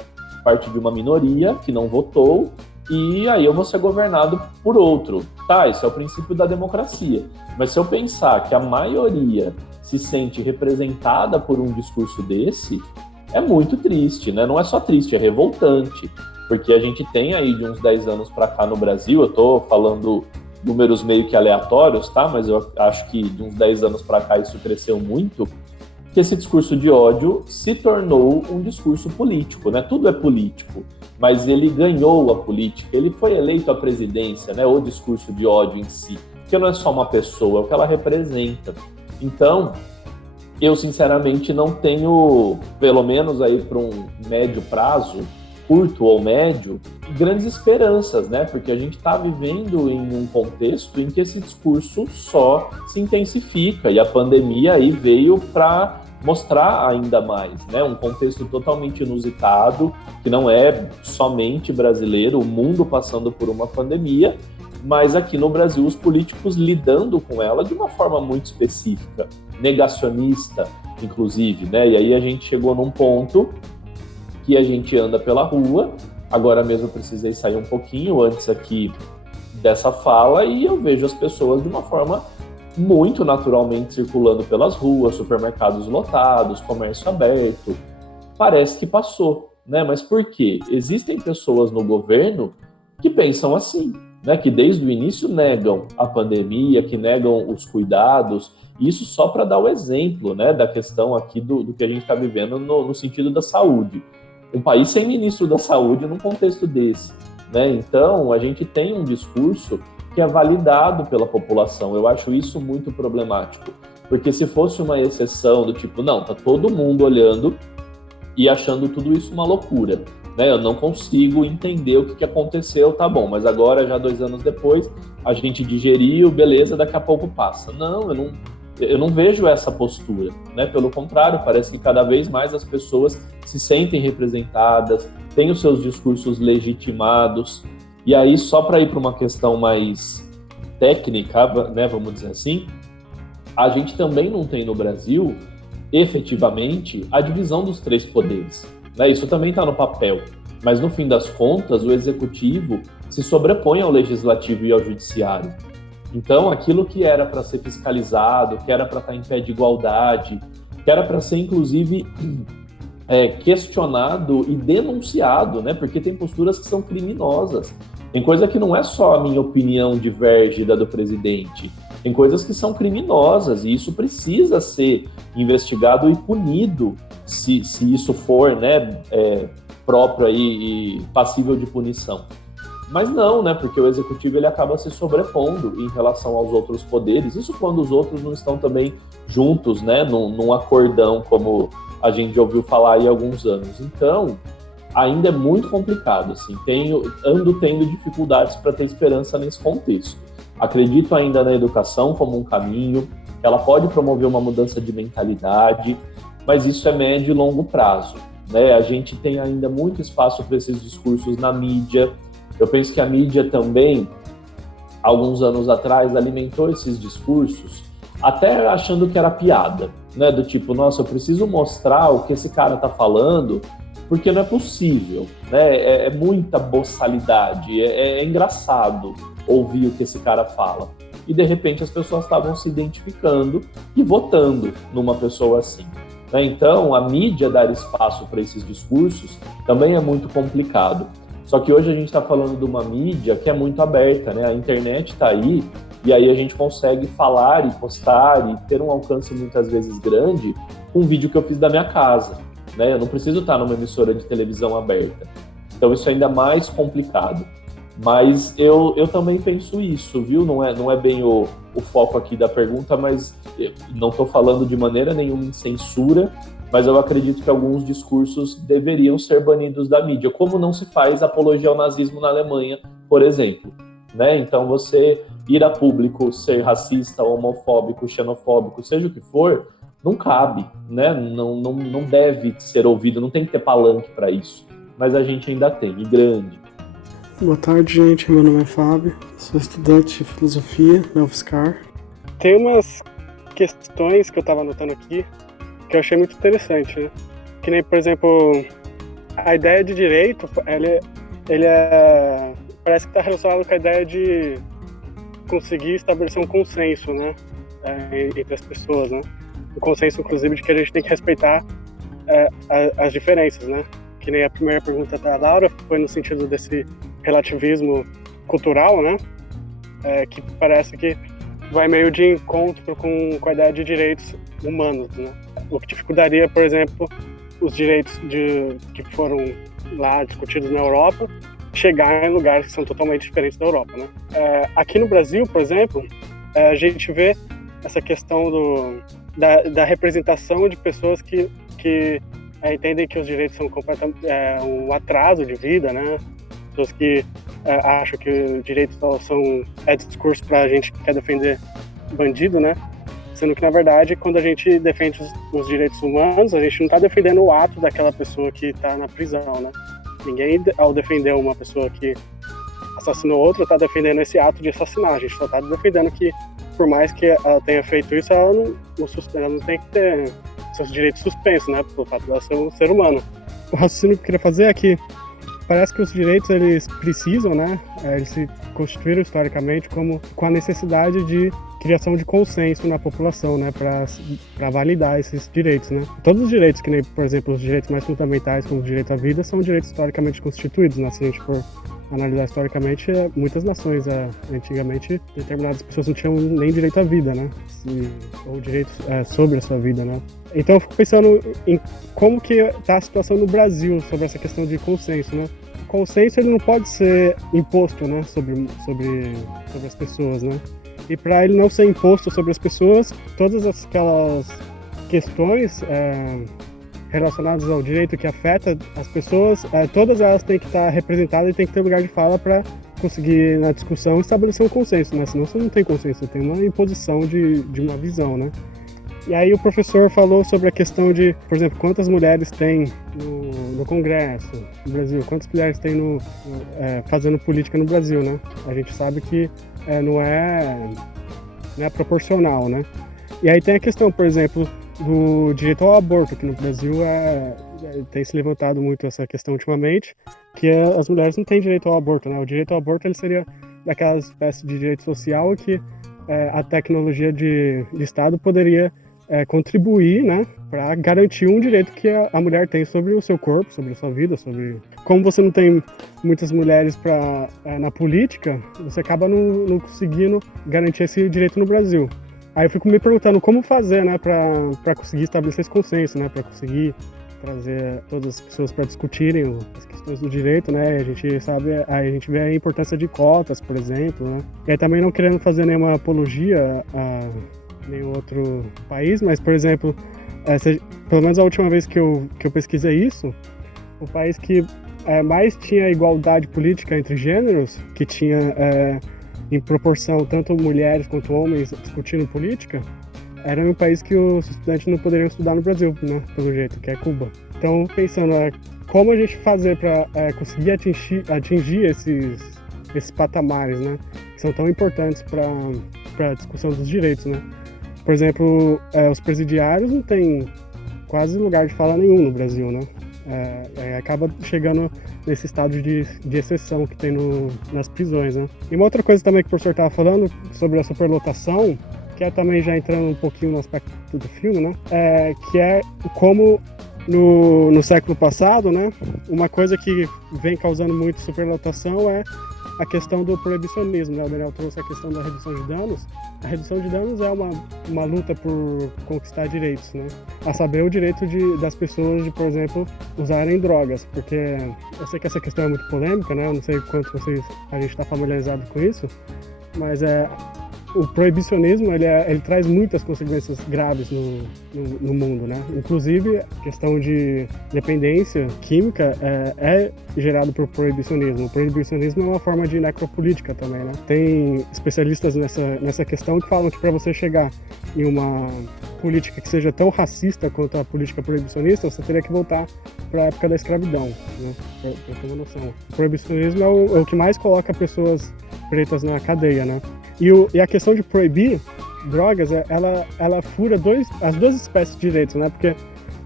parte de uma minoria que não votou e aí eu vou ser governado por outro. Tá, isso é o princípio da democracia. Mas se eu pensar que a maioria se sente representada por um discurso desse, é muito triste, né? Não é só triste, é revoltante. Porque a gente tem aí de uns 10 anos para cá no Brasil, eu tô falando números meio que aleatórios, tá? Mas eu acho que de uns 10 anos para cá isso cresceu muito, que esse discurso de ódio se tornou um discurso político, né? Tudo é político, mas ele ganhou a política, ele foi eleito à presidência, né? O discurso de ódio em si, porque não é só uma pessoa, é o que ela representa. Então, eu sinceramente não tenho, pelo menos aí para um médio prazo, curto ou médio, grandes esperanças, né? Porque a gente está vivendo em um contexto em que esse discurso só se intensifica e a pandemia aí veio para mostrar ainda mais, né? Um contexto totalmente inusitado, que não é somente brasileiro, o mundo passando por uma pandemia, mas aqui no Brasil os políticos lidando com ela de uma forma muito específica, negacionista, inclusive, né? E aí a gente chegou num ponto que a gente anda pela rua, agora mesmo eu precisei sair um pouquinho antes aqui dessa fala e eu vejo as pessoas de uma forma muito naturalmente circulando pelas ruas, supermercados lotados, comércio aberto. Parece que passou, né? Mas por quê? Existem pessoas no governo que pensam assim, né? Que desde o início negam a pandemia, que negam os cuidados, isso só para dar o exemplo, né? Da questão aqui do que a gente está vivendo no sentido da saúde. Um país sem ministro da saúde num contexto desse, né? Então, a gente tem um discurso que é validado pela população. Eu acho isso muito problemático, porque se fosse uma exceção do tipo, não, tá todo mundo olhando e achando tudo isso uma loucura, né? Eu não consigo entender o que aconteceu, tá bom, mas agora, já 2 anos depois, a gente digeriu, beleza, daqui a pouco passa. Não, eu não vejo essa postura, né? Pelo contrário, parece que cada vez mais as pessoas se sentem representadas, têm os seus discursos legitimados, e aí só para ir para uma questão mais técnica, né, vamos dizer assim, a gente também não tem no Brasil, efetivamente, a divisão dos 3 poderes, né? Isso também está no papel, mas no fim das contas, o executivo se sobrepõe ao legislativo e ao judiciário. Então, aquilo que era para ser fiscalizado, que era para estar em pé de igualdade, que era para ser, inclusive, questionado e denunciado, né? Porque tem posturas que são criminosas. Tem coisa que não é só a minha opinião diverge da do presidente. Tem coisas que são criminosas e isso precisa ser investigado e punido se isso for, né, próprio aí e passível de punição. Mas não, né? Porque o executivo ele acaba se sobrepondo em relação aos outros poderes. Isso quando os outros não estão também juntos, né? Num acordão, como a gente já ouviu falar aí há alguns anos. Então, ainda é muito complicado, assim. Ando tendo dificuldades para ter esperança nesse contexto. Acredito ainda na educação como um caminho. Ela pode promover uma mudança de mentalidade, mas isso é médio e longo prazo, né? A gente tem ainda muito espaço para esses discursos na mídia. Eu penso que a mídia também, alguns anos atrás, alimentou esses discursos, até achando que era piada, né? Do tipo, nossa, eu preciso mostrar o que esse cara tá falando, porque não é possível, né? É muita boçalidade, é engraçado ouvir o que esse cara fala. E, de repente, as pessoas estavam se identificando e votando numa pessoa assim, né? Então, a mídia dar espaço para esses discursos também é muito complicado. Só que hoje a gente está falando de uma mídia que é muito aberta, né? A internet está aí e aí a gente consegue falar e postar e ter um alcance muitas vezes grande com um vídeo que eu fiz da minha casa, né? Eu não preciso estar numa emissora de televisão aberta. Então isso é ainda mais complicado. Mas eu também penso isso, viu? Não é bem o foco aqui da pergunta, mas eu não estou falando de maneira nenhuma em censura, mas eu acredito que alguns discursos deveriam ser banidos da mídia, como não se faz apologia ao nazismo na Alemanha, por exemplo, né? Então você ir a público ser racista, homofóbico, xenofóbico, seja o que for, não cabe, né? Não deve ser ouvido, não tem que ter palanque para isso, mas a gente ainda tem, e grande. Boa tarde, gente. Meu nome é Fábio, sou estudante de filosofia na UFSCar. Tem umas questões que eu estava anotando aqui que eu achei muito interessante, né? Que nem, por exemplo, a ideia de direito, parece que está relacionado com a ideia de conseguir estabelecer um consenso, né? Entre as pessoas, né? Um consenso, inclusive, de que a gente tem que respeitar as diferenças, né? Que nem a primeira pergunta da Laura foi no sentido desse relativismo cultural, né? que parece que vai meio de encontro com a ideia de direitos humanos, né? O que dificultaria, por exemplo, os direitos que foram lá discutidos na Europa chegar em lugares que são totalmente diferentes da Europa, né? Aqui no Brasil, por exemplo, a gente vê essa questão da representação de pessoas que entendem que os direitos são completamente um atraso de vida, né? Pessoas que acham que os direitos é discurso para a gente que quer defender bandido, né? Sendo que, na verdade, quando a gente defende os direitos humanos, a gente não está defendendo o ato daquela pessoa que está na prisão, né? Ninguém, ao defender uma pessoa que assassinou outra, está defendendo esse ato de assassinar. A gente só está defendendo que, por mais que ela tenha feito isso, ela não tem que ter seus direitos suspensos, né? Pelo fato de ela ser um ser humano. O raciocínio que eu queria fazer é que parece que os direitos, eles precisam, né? Eles se constituíram historicamente com a necessidade de criação de consenso na população, né? Para validar esses direitos, né? Todos os direitos, que nem, por exemplo, os direitos mais fundamentais, como o direito à vida, são direitos historicamente constituídos, né? Se a gente for analisar historicamente, muitas nações, antigamente, determinadas pessoas não tinham nem direito à vida, né? Ou direitos sobre a sua vida, né? Então eu fico pensando em como que está a situação no Brasil sobre essa questão de consenso, né? O consenso, ele não pode ser imposto, né, sobre as pessoas, né? E para ele não ser imposto sobre as pessoas, todas aquelas questões relacionadas ao direito que afeta as pessoas, todas elas têm que estar representadas e têm que ter lugar de fala para conseguir, na discussão, estabelecer um consenso, né? Senão você não tem consenso, você tem uma imposição de uma visão, né? E aí o professor falou sobre a questão de, por exemplo, quantas mulheres tem no Congresso no Brasil, quantas mulheres tem fazendo política no Brasil, né? A gente sabe que não é proporcional, né? E aí tem a questão, por exemplo, do direito ao aborto, que no Brasil tem se levantado muito essa questão ultimamente, que as mulheres não têm direito ao aborto, né? O direito ao aborto, ele seria daquela espécie de direito social que a tecnologia de Estado poderia contribuir, né, para garantir um direito que a mulher tem sobre o seu corpo, sobre a sua vida, Como você não tem muitas mulheres na política, você acaba não conseguindo garantir esse direito no Brasil. Aí eu fico me perguntando como fazer, né, para conseguir estabelecer esse consenso, né, para conseguir trazer todas as pessoas para discutirem as questões do direito, né? A gente vê a importância de cotas, por exemplo, né? E aí também não querendo fazer nenhuma apologia a nenhum outro país, mas, por exemplo, pelo menos a última vez que eu pesquisei isso, o país que mais tinha igualdade política entre gêneros, que tinha em proporção tanto mulheres quanto homens discutindo política, era um país que os estudantes não poderiam estudar no Brasil, né, pelo jeito, que é Cuba. Então, pensando como a gente fazer para conseguir atingir esses patamares, né, que são tão importantes para a discussão dos direitos, né. Por exemplo, os presidiários não têm quase lugar de fala nenhum no Brasil, né. Acaba chegando nesse estado de exceção que tem nas prisões, né. E uma outra coisa também que o professor estava falando sobre a superlotação, que é também já entrando um pouquinho no aspecto do filme, né? Que é como no século passado, né? Uma coisa que vem causando muito superlotação é a questão do proibicionismo, né? O Daniel trouxe a questão da redução de danos. A redução de danos é uma luta por conquistar direitos, né? A saber, o direito das pessoas de, por exemplo, usarem drogas, porque eu sei que essa questão é muito polêmica, né? Eu não sei quanto a gente está familiarizado com isso, mas o proibicionismo, ele traz muitas consequências graves no mundo, né? Inclusive, a questão de dependência química é gerado por proibicionismo. O proibicionismo é uma forma de necropolítica também, né? Tem especialistas nessa questão que falam que para você chegar em uma política que seja tão racista quanto a política proibicionista, você teria que voltar para a época da escravidão, né? Para ter uma noção. O proibicionismo é o que mais coloca pessoas pretas na cadeia, né? E a questão de proibir drogas, ela fura as duas espécies de direitos, né? Porque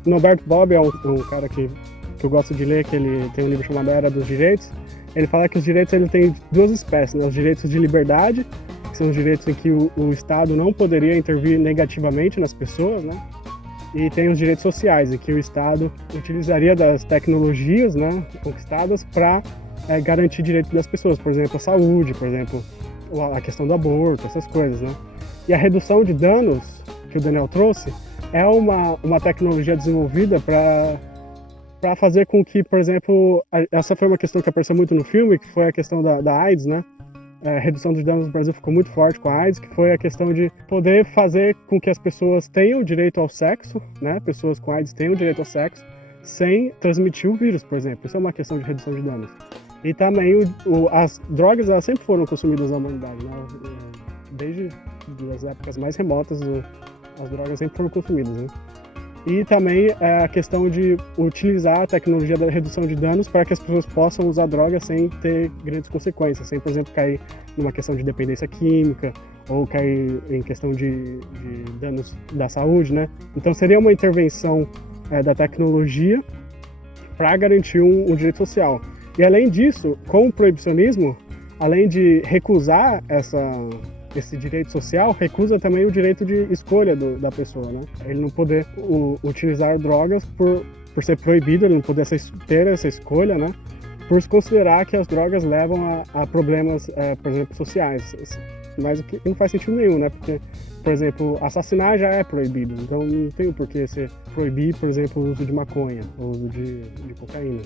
o Norberto Bobbio é um cara que eu gosto de ler, que ele tem um livro chamado Era dos Direitos. Ele fala que os direitos ele tem duas espécies, né? Os direitos de liberdade, que são os direitos em que o Estado não poderia intervir negativamente nas pessoas, né? E tem os direitos sociais, em que o Estado utilizaria das tecnologias, né, conquistadas para garantir direitos das pessoas, por exemplo, a saúde, por exemplo, a questão do aborto, essas coisas, né? E a redução de danos que o Daniel trouxe é uma tecnologia desenvolvida para fazer com que, por exemplo, essa foi uma questão que apareceu muito no filme, que foi a questão da AIDS, né? A redução dos danos no Brasil ficou muito forte com a AIDS, que foi a questão de poder fazer com que as pessoas tenham direito ao sexo, né? Pessoas com AIDS tenham direito ao sexo, sem transmitir o vírus, por exemplo. Isso é uma questão de redução de danos. E também as drogas, elas sempre foram consumidas na humanidade, né? Desde as épocas mais remotas, as drogas sempre foram consumidas, né? E também a questão de utilizar a tecnologia da redução de danos para que as pessoas possam usar drogas sem ter grandes consequências, sem, por exemplo, cair numa questão de dependência química ou cair em questão de danos da saúde, né? Então seria uma intervenção da tecnologia para garantir um direito social. E além disso, com o proibicionismo, além de recusar esse direito social, recusa também o direito de escolha da pessoa, né? Ele não poder utilizar drogas por ser proibido, ele não poder ter essa escolha, né? Por se considerar que as drogas levam a problemas, por exemplo, sociais. Mas o que não faz sentido nenhum, né? Porque, por exemplo, assassinar já é proibido, então não tem o porquê você proibir, por exemplo, o uso de maconha, o uso de cocaína.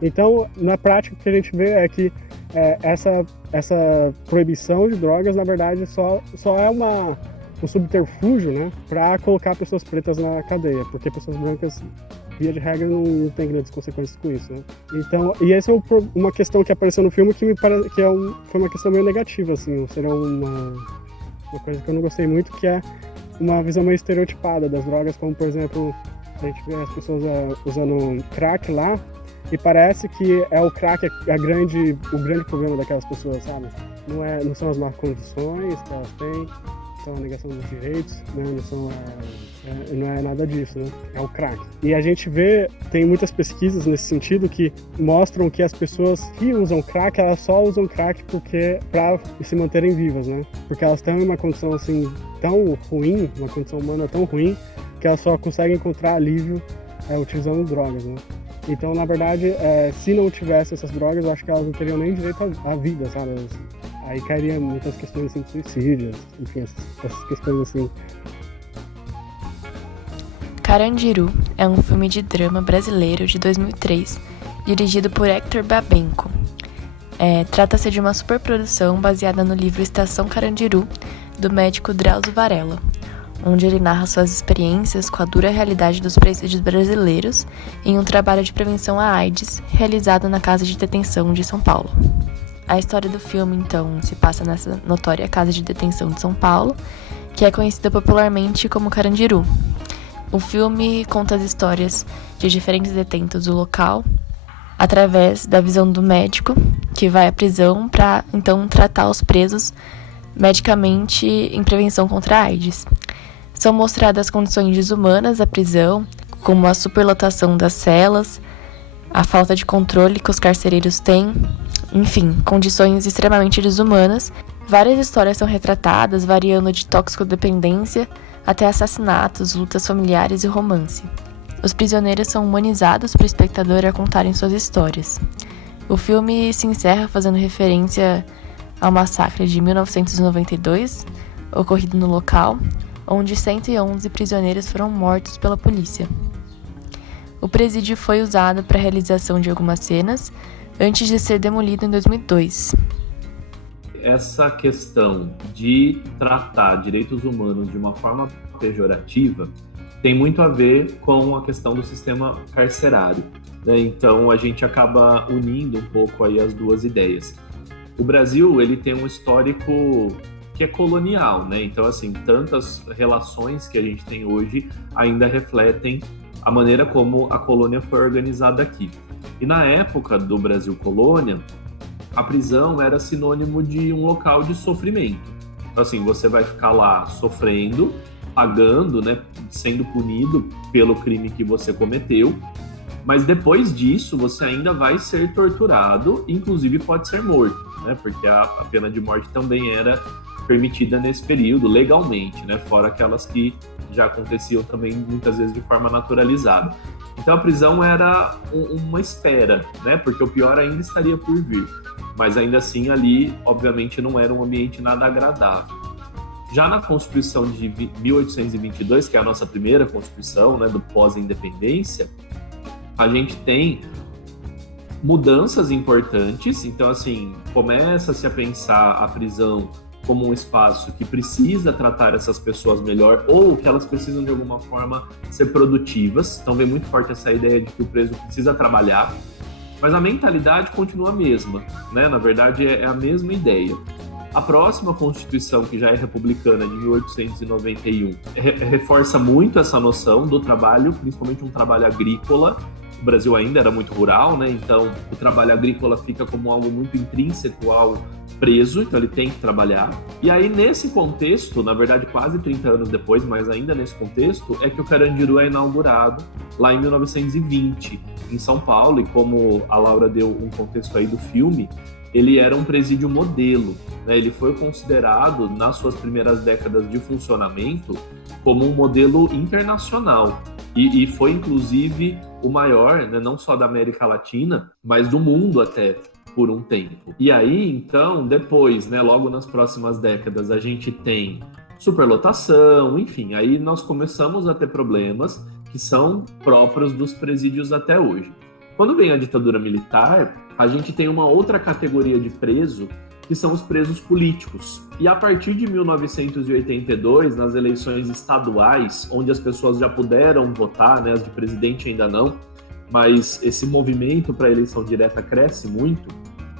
Então, na prática, o que a gente vê é que essa proibição de drogas, na verdade, só é um subterfúgio, né, para colocar pessoas pretas na cadeia, porque pessoas brancas, via de regra, não tem grandes consequências com isso, né? Então, e essa é uma questão que apareceu no filme que me parece que foi uma questão meio negativa, assim, seria uma coisa que eu não gostei muito, que é uma visão meio estereotipada das drogas, como, por exemplo, a gente vê as pessoas usando crack lá, e parece que o crack o grande problema daquelas pessoas, sabe? Não são as más condições que elas têm, são a negação dos direitos, né? Não é nada disso, né? É o crack. E a gente tem muitas pesquisas nesse sentido que mostram que as pessoas que usam crack, elas só usam crack para se manterem vivas, né? Porque elas estão em uma condição assim tão ruim, uma condição humana tão ruim, que elas só conseguem encontrar alívio utilizando drogas, né? Então, na verdade, se não tivesse essas drogas, eu acho que elas não teriam nem direito à vida, sabe? Aí cairiam muitas questões assim, de suicídio, enfim, essas questões assim. Carandiru é um filme de drama brasileiro de 2003, dirigido por Hector Babenco. Trata-se de uma superprodução baseada no livro Estação Carandiru, do médico Drauzio Varela, onde ele narra suas experiências com a dura realidade dos presídios brasileiros em um trabalho de prevenção à AIDS realizado na Casa de Detenção de São Paulo. A história do filme, então, se passa nessa notória Casa de Detenção de São Paulo, que é conhecida popularmente como Carandiru. O filme conta as histórias de diferentes detentos do local, através da visão do médico, que vai à prisão para, então, tratar os presos medicamente em prevenção contra a AIDS. São mostradas condições desumanas da prisão, como a superlotação das celas, a falta de controle que os carcereiros têm, enfim, condições extremamente desumanas. Várias histórias são retratadas, variando de toxicodependência até assassinatos, lutas familiares e romance. Os prisioneiros são humanizados para o espectador a contarem suas histórias. O filme se encerra fazendo referência ao massacre de 1992, ocorrido no local, onde 111 prisioneiros foram mortos pela polícia. O presídio foi usado para a realização de algumas cenas, antes de ser demolido em 2002. Essa questão de tratar direitos humanos de uma forma pejorativa tem muito a ver com a questão do sistema carcerário, né? Então a gente acaba unindo um pouco aí as duas ideias. O Brasil, ele tem um histórico que é colonial, né? Então, assim, tantas relações que a gente tem hoje ainda refletem a maneira como a colônia foi organizada aqui. E na época do Brasil colônia, a prisão era sinônimo de um local de sofrimento. Então, assim, você vai ficar lá sofrendo, pagando, né, sendo punido pelo crime que você cometeu, mas depois disso você ainda vai ser torturado, inclusive pode ser morto, né, porque a pena de morte também era permitida nesse período, legalmente, né, fora aquelas que já aconteciam também muitas vezes de forma naturalizada. Então a prisão era uma espera, né, porque o pior ainda estaria por vir. mas ainda assim ali, obviamente, não era um ambiente nada agradável. Já na Constituição de 1822, que é a nossa primeira Constituição, né, do pós-independência, a gente tem mudanças importantes. Então, assim, começa-se a pensar a prisão como um espaço que precisa tratar essas pessoas melhor ou que elas precisam, de alguma forma, ser produtivas. Então, vem muito forte essa ideia de que o preso precisa trabalhar, mas a mentalidade continua a mesma, né? Na verdade, é a mesma ideia. A próxima Constituição, que já é republicana, de 1891, reforça muito essa noção do trabalho, principalmente um trabalho agrícola. O Brasil ainda era muito rural, né? Então o trabalho agrícola fica como algo muito intrínseco ao preso, então ele tem que trabalhar. E aí, nesse contexto, na verdade quase 30 anos depois, mas ainda nesse contexto, é que o Carandiru é inaugurado lá em 1920, em São Paulo, e como a Laura deu um contexto aí do filme, ele era um presídio modelo, né? Ele foi considerado, nas suas primeiras décadas de funcionamento, como um modelo internacional. E foi, inclusive, o maior, né, não só da América Latina, mas do mundo até, por um tempo. E aí, então, depois, né, logo nas próximas décadas, a gente tem superlotação, enfim, aí nós começamos a ter problemas que são próprios dos presídios até hoje. Quando vem a ditadura militar, a gente tem uma outra categoria de preso, que são os presos políticos. E a partir de 1982, nas eleições estaduais, onde as pessoas já puderam votar, né, as de presidente ainda não, mas esse movimento para a eleição direta cresce muito,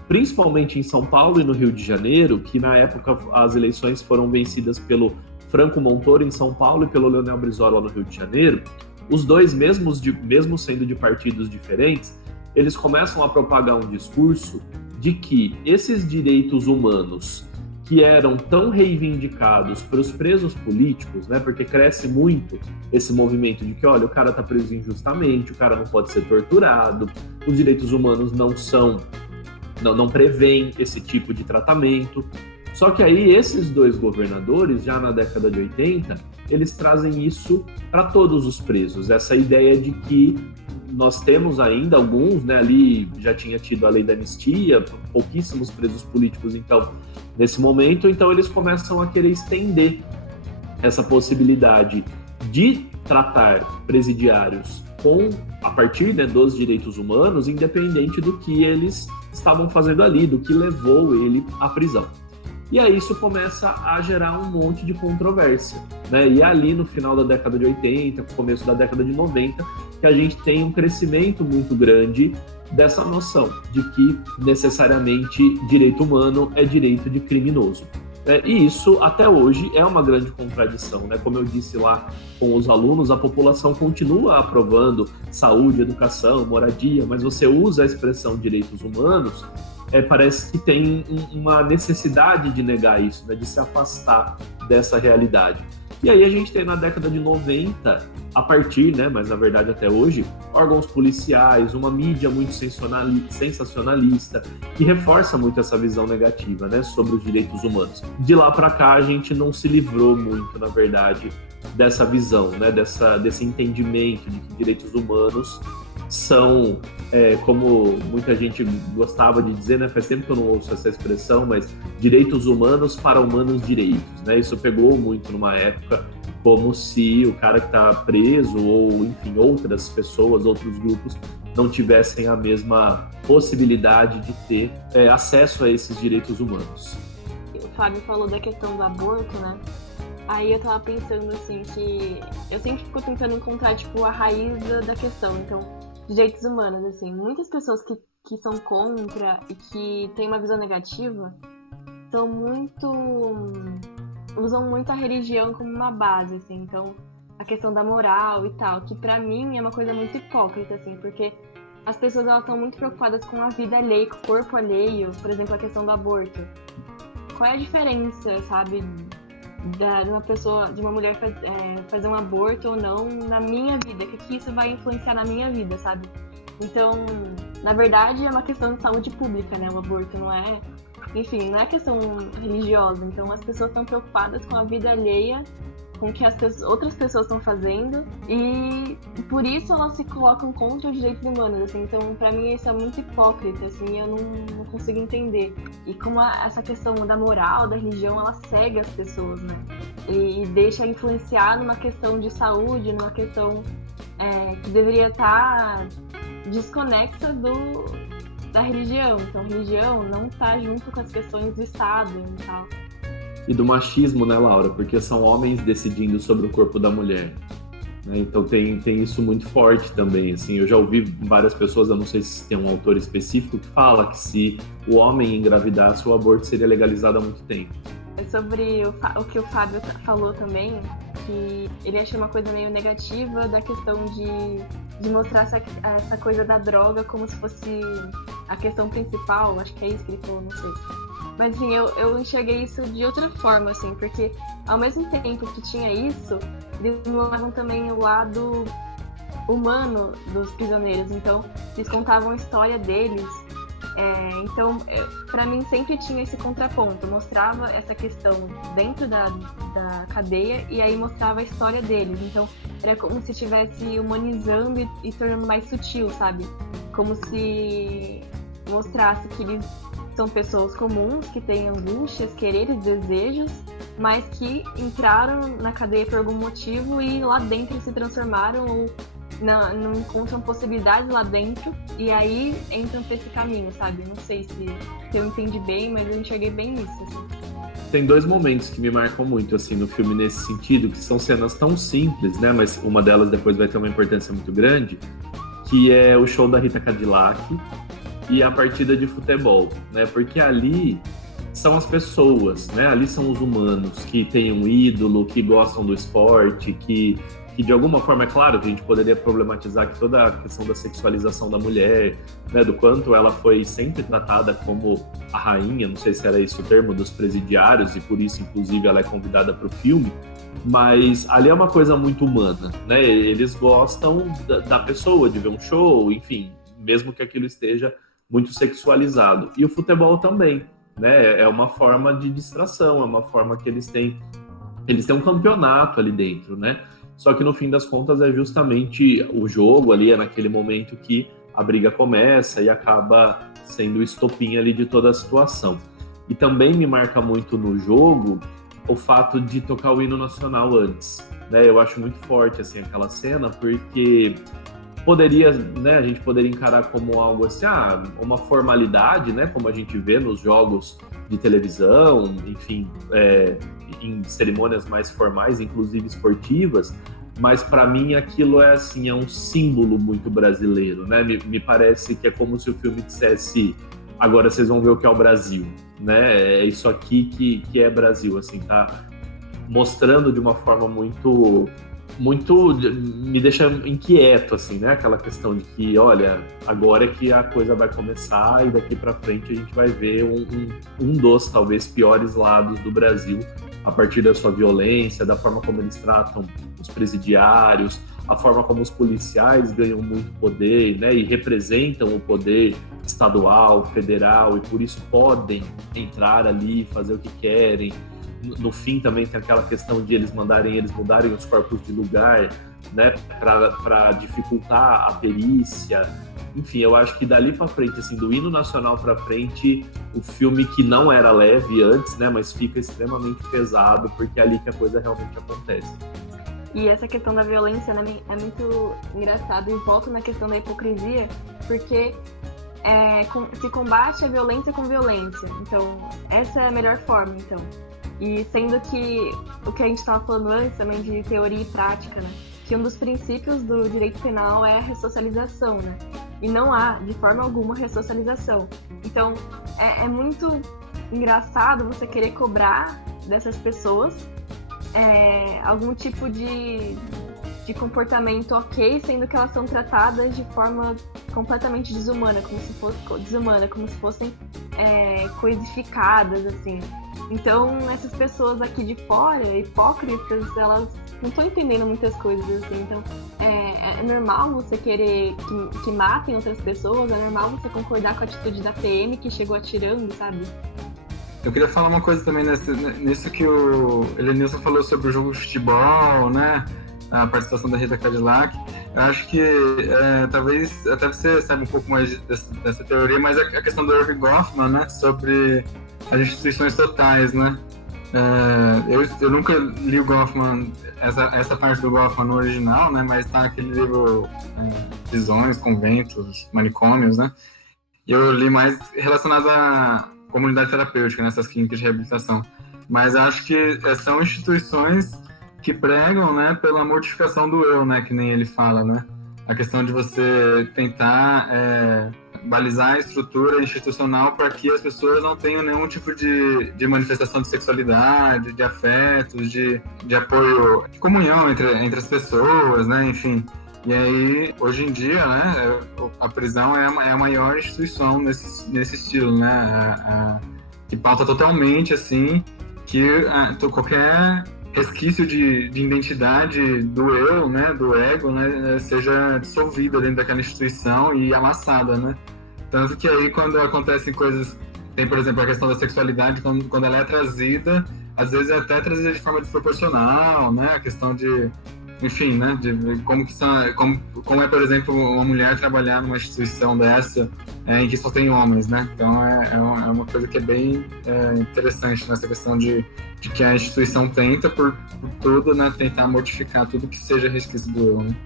principalmente em São Paulo e no Rio de Janeiro, que na época as eleições foram vencidas pelo Franco Montoro em São Paulo e pelo Leonel Brizola no Rio de Janeiro. Os dois, mesmo sendo de partidos diferentes, eles começam a propagar um discurso de que esses direitos humanos que eram tão reivindicados para os presos políticos, né, porque cresce muito esse movimento de que, olha, o cara está preso injustamente, o cara não pode ser torturado, os direitos humanos não prevêem esse tipo de tratamento. Só que aí esses dois governadores, já na década de 80, eles trazem isso para todos os presos, essa ideia de que nós temos ainda alguns, né, ali já tinha tido a lei da anistia, pouquíssimos presos políticos, então, nesse momento, então eles começam a querer estender essa possibilidade de tratar presidiários a partir, né, dos direitos humanos, independente do que eles estavam fazendo ali, do que levou ele à prisão. E aí isso começa a gerar um monte de controvérsia, né? E ali no final da década de 80, começo da década de 90, que a gente tem um crescimento muito grande dessa noção de que necessariamente direito humano é direito de criminoso. E isso, até hoje, é uma grande contradição, né? Como eu disse lá com os alunos, a população continua aprovando saúde, educação, moradia, mas você usa a expressão direitos humanos, parece que tem uma necessidade de negar isso, né? De se afastar dessa realidade. E aí a gente tem na década de 90, a partir, né, mas na verdade até hoje, órgãos policiais, uma mídia muito sensacionalista, que reforça muito essa visão negativa, né, sobre os direitos humanos. De lá para cá a gente não se livrou muito, na verdade, dessa visão, né, desse entendimento de que direitos humanos são, como muita gente gostava de dizer, né, faz tempo que eu não ouço essa expressão, mas direitos humanos para humanos direitos, né? Isso pegou muito numa época, como se o cara que está preso ou, enfim, outras pessoas, outros grupos, não tivessem a mesma possibilidade de ter acesso a esses direitos humanos. O Fábio falou da questão do aborto, né? Aí eu tava pensando, assim, que eu sempre fico tentando encontrar, tipo, a raiz da questão. Então, direitos humanos, assim, muitas pessoas que são contra e que têm uma visão negativa usam muito a religião como uma base, assim, então a questão da moral e tal, que pra mim é uma coisa muito hipócrita, assim, porque as pessoas elas estão muito preocupadas com a vida alheia, com o corpo alheio, por exemplo, a questão do aborto. Qual é a diferença, sabe, de uma mulher fazer um aborto ou não na minha vida? O que isso vai influenciar na minha vida, sabe? Então, na verdade, é uma questão de saúde pública, né? O aborto não é... Enfim, não é questão religiosa. Então, as pessoas estão preocupadas com a vida alheia com o que outras pessoas estão fazendo, e por isso elas se colocam contra os direitos humanos, assim. Então, pra mim, isso é muito hipócrita, assim, eu não consigo entender. E como essa questão da moral, da religião, ela cega as pessoas, né? E deixa influenciar numa questão de saúde, numa questão que deveria estar desconexa da religião. Então, a religião não está junto com as questões do Estado e tal. E do machismo, né, Laura? Porque são homens decidindo sobre o corpo da mulher. Né? Então tem isso muito forte também. Assim, eu já ouvi várias pessoas, eu não sei se tem um autor específico, que fala que se o homem engravidasse, o aborto seria legalizado há muito tempo. Sobre o que o Fábio falou também, que ele achou uma coisa meio negativa da questão de mostrar essa coisa da droga como se fosse a questão principal. Acho que é isso que ele falou, não sei. Mas assim, eu enxerguei isso de outra forma, assim, porque ao mesmo tempo que tinha isso, eles mostravam também o lado humano dos prisioneiros. Então, eles contavam a história deles. Então, pra mim, sempre tinha esse contraponto. Mostrava essa questão dentro da cadeia e aí mostrava a história deles. Então, era como se estivesse humanizando e tornando mais sutil, sabe? Como se mostrasse que eles são pessoas comuns, que têm angústias, quereres, desejos, mas que entraram na cadeia por algum motivo e lá dentro se transformaram ou não encontram possibilidades lá dentro e aí entram pra esse caminho, sabe? Não sei se eu entendi bem, mas eu enxerguei bem isso, assim. Tem dois momentos que me marcam muito, assim, no filme nesse sentido, que são cenas tão simples, né? Mas uma delas depois vai ter uma importância muito grande, que é o show da Rita Cadillac e a partida de futebol, né? Porque ali são as pessoas, né? Ali são os humanos que têm um ídolo, que gostam do esporte, que de alguma forma, é claro que a gente poderia problematizar que toda a questão da sexualização da mulher, né, do quanto ela foi sempre tratada como a rainha, não sei se era esse o termo, dos presidiários, e por isso, inclusive, ela é convidada para o filme, mas ali é uma coisa muito humana, né? Eles gostam da pessoa, de ver um show, enfim, mesmo que aquilo esteja muito sexualizado. E o futebol também, né? É uma forma de distração, é uma forma que eles têm um campeonato ali dentro, né? Só que no fim das contas é justamente o jogo ali, é naquele momento que a briga começa e acaba sendo o estopim ali de toda a situação. E também me marca muito no jogo o fato de tocar o hino nacional antes, né? Eu acho muito forte assim aquela cena, porque a gente poderia encarar como algo assim, uma formalidade, né? Como a gente vê nos jogos de televisão, enfim, em cerimônias mais formais, inclusive esportivas, mas para mim aquilo é um símbolo muito brasileiro, né? Me parece que é como se o filme dissesse: agora vocês vão ver o que é o Brasil, né? É isso aqui que é Brasil, assim, tá mostrando de uma forma muito me deixa inquieto, assim, né? Aquela questão de que, olha, agora é que a coisa vai começar e daqui para frente a gente vai ver um dos, talvez, piores lados do Brasil a partir da sua violência, da forma como eles tratam os presidiários, a forma como os policiais ganham muito poder, né? E representam o poder estadual, federal, e por isso podem entrar ali, fazer o que querem. No fim também tem aquela questão de eles mudarem os corpos de lugar, né, para dificultar a perícia. Enfim, eu acho que dali para frente, assim, do hino nacional para frente, o filme que não era leve antes, né, mas fica extremamente pesado, porque é ali que a coisa realmente acontece. E essa questão da violência, né, é muito engraçado, e volto na questão da hipocrisia, porque se combate a violência com violência. Então, essa é a melhor forma, então. E sendo que o que a gente estava falando antes também de teoria e prática, né? Que um dos princípios do direito penal é a ressocialização, né? E não há, de forma alguma, ressocialização. Então, é muito engraçado você querer cobrar dessas pessoas algum tipo de comportamento ok, sendo que elas são tratadas de forma completamente desumana, como se fossem coisificadas, assim. Então, essas pessoas aqui de fora, hipócritas, elas não estão entendendo muitas coisas, assim. Então, é normal você querer que matem outras pessoas, é normal você concordar com a atitude da PM que chegou atirando, sabe? Eu queria falar uma coisa também nisso que o Elenilson falou sobre o jogo de futebol, né? A participação da Rita Cadillac. Eu acho que talvez até você saiba um pouco mais dessa teoria, mas a questão do Irving Goffman, né? Sobre as instituições totais, né? Eu nunca li o Goffman, essa parte do Goffman no original, né? Mas tá aquele livro Prisões, Conventos, Manicômios, né? E eu li mais relacionado à comunidade terapêutica, nessas clínicas de reabilitação. Mas acho que são instituições que pregam, né, pela mortificação do eu, né, que nem ele fala, né? A questão de você tentar balizar a estrutura institucional para que as pessoas não tenham nenhum tipo de manifestação de sexualidade, de afetos, de apoio, de comunhão entre as pessoas, né, enfim. E aí, hoje em dia, né, a prisão é a maior instituição nesse estilo, né, que pauta totalmente, assim, que qualquer resquício de identidade do eu, né, do ego, né, seja dissolvida dentro daquela instituição e amassada, né. Tanto que aí, quando acontecem coisas, tem, por exemplo, a questão da sexualidade, quando ela é trazida, às vezes é até trazida de forma desproporcional, né, a questão de, enfim, né, de como é, por exemplo, uma mulher trabalhar numa instituição dessa, em que só tem homens, né? Então é uma coisa que é bem interessante nessa questão de que a instituição tenta por tudo, né, tentar modificar tudo que seja resquício do eu, né?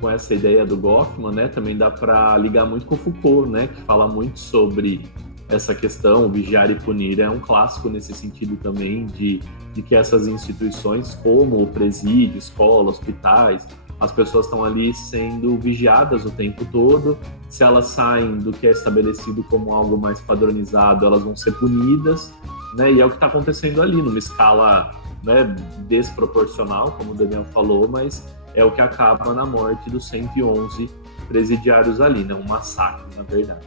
Com essa ideia do Goffman, né, também dá para ligar muito com Foucault, né, que fala muito sobre essa questão, vigiar e punir. É um clássico nesse sentido também de que essas instituições, como o presídio, escola, hospitais, as pessoas estão ali sendo vigiadas o tempo todo. Se elas saem do que é estabelecido como algo mais padronizado, elas vão ser punidas, né? E é o que está acontecendo ali, numa escala, né, desproporcional, como o Daniel falou, mas é o que acaba na morte dos 111 presidiários ali, né? Um massacre, na verdade.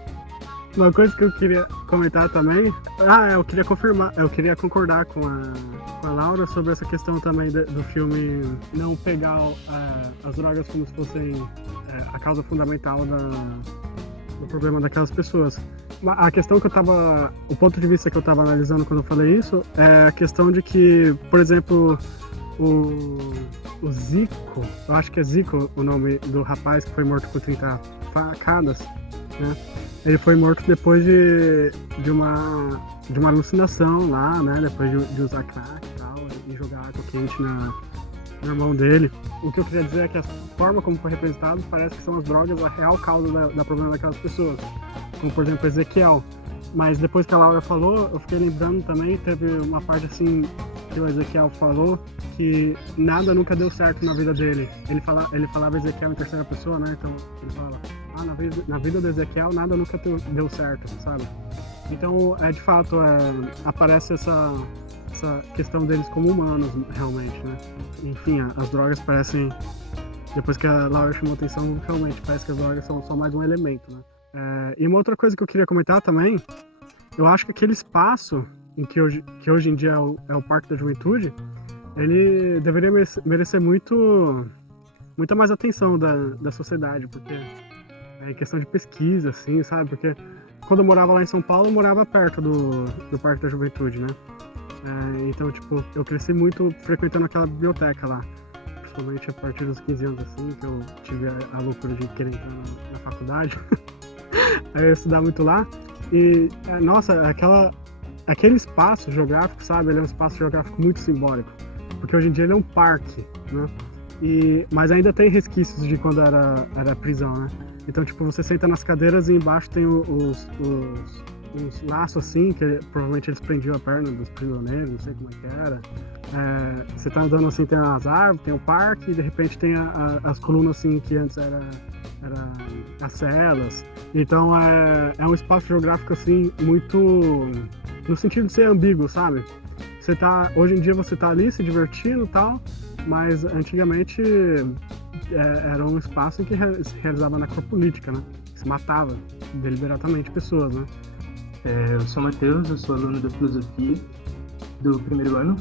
Uma coisa que eu queria comentar também, eu queria concordar com a Laura sobre essa questão também do filme não pegar as drogas como se fossem a causa fundamental do problema daquelas pessoas. A questão o ponto de vista que eu estava analisando quando eu falei isso é a questão de que, por exemplo, o Zico, eu acho que é Zico o nome do rapaz que foi morto com 30 facadas, né? Ele foi morto depois de uma alucinação lá, né? Depois de usar crack e tal, e jogar água quente na mão dele. O que eu queria dizer é que a forma como foi representado parece que são as drogas a real causa da problema daquelas pessoas. Como, por exemplo, Ezequiel. Mas depois que a Laura falou, eu fiquei lembrando também, teve uma parte assim que o Ezequiel falou, que nada nunca deu certo na vida dele. Ele falava Ezequiel em terceira pessoa, né? Então ele fala, na vida do Ezequiel nada nunca deu certo, sabe? Então, de fato, aparece essa questão deles como humanos, realmente, né? Enfim, as drogas parecem, depois que a Laura chamou atenção, realmente parece que as drogas são só mais um elemento, né? E uma outra coisa que eu queria comentar também, eu acho que aquele espaço que hoje em dia é o Parque da Juventude, ele deveria merecer muita mais atenção da sociedade, porque é questão de pesquisa, assim, sabe? Porque quando eu morava lá em São Paulo, eu morava perto do Parque da Juventude, né? Então, tipo, eu cresci muito frequentando aquela biblioteca lá, principalmente a partir dos 15 anos, assim, que eu tive a loucura de querer entrar na faculdade. Aí eu ia estudar muito lá. E, nossa, aquele espaço geográfico, sabe? Ele é um espaço geográfico muito simbólico. Porque hoje em dia ele é um parque, né? Mas ainda tem resquícios de quando era prisão, né? Então, tipo, você senta nas cadeiras e embaixo tem uns laços assim, que provavelmente eles prendiam a perna dos prisioneiros, não sei como é que era. Você tá andando assim, tem as árvores, tem o parque, e de repente tem as colunas assim, que antes era as celas. Então é um espaço geográfico assim, muito no sentido de ser ambíguo, sabe? Hoje em dia você tá ali se divertindo e tal, mas antigamente era um espaço em que se realizava necropolítica, né? Se matava deliberadamente pessoas, né? Eu sou o Matheus, eu sou aluno da filosofia do primeiro ano.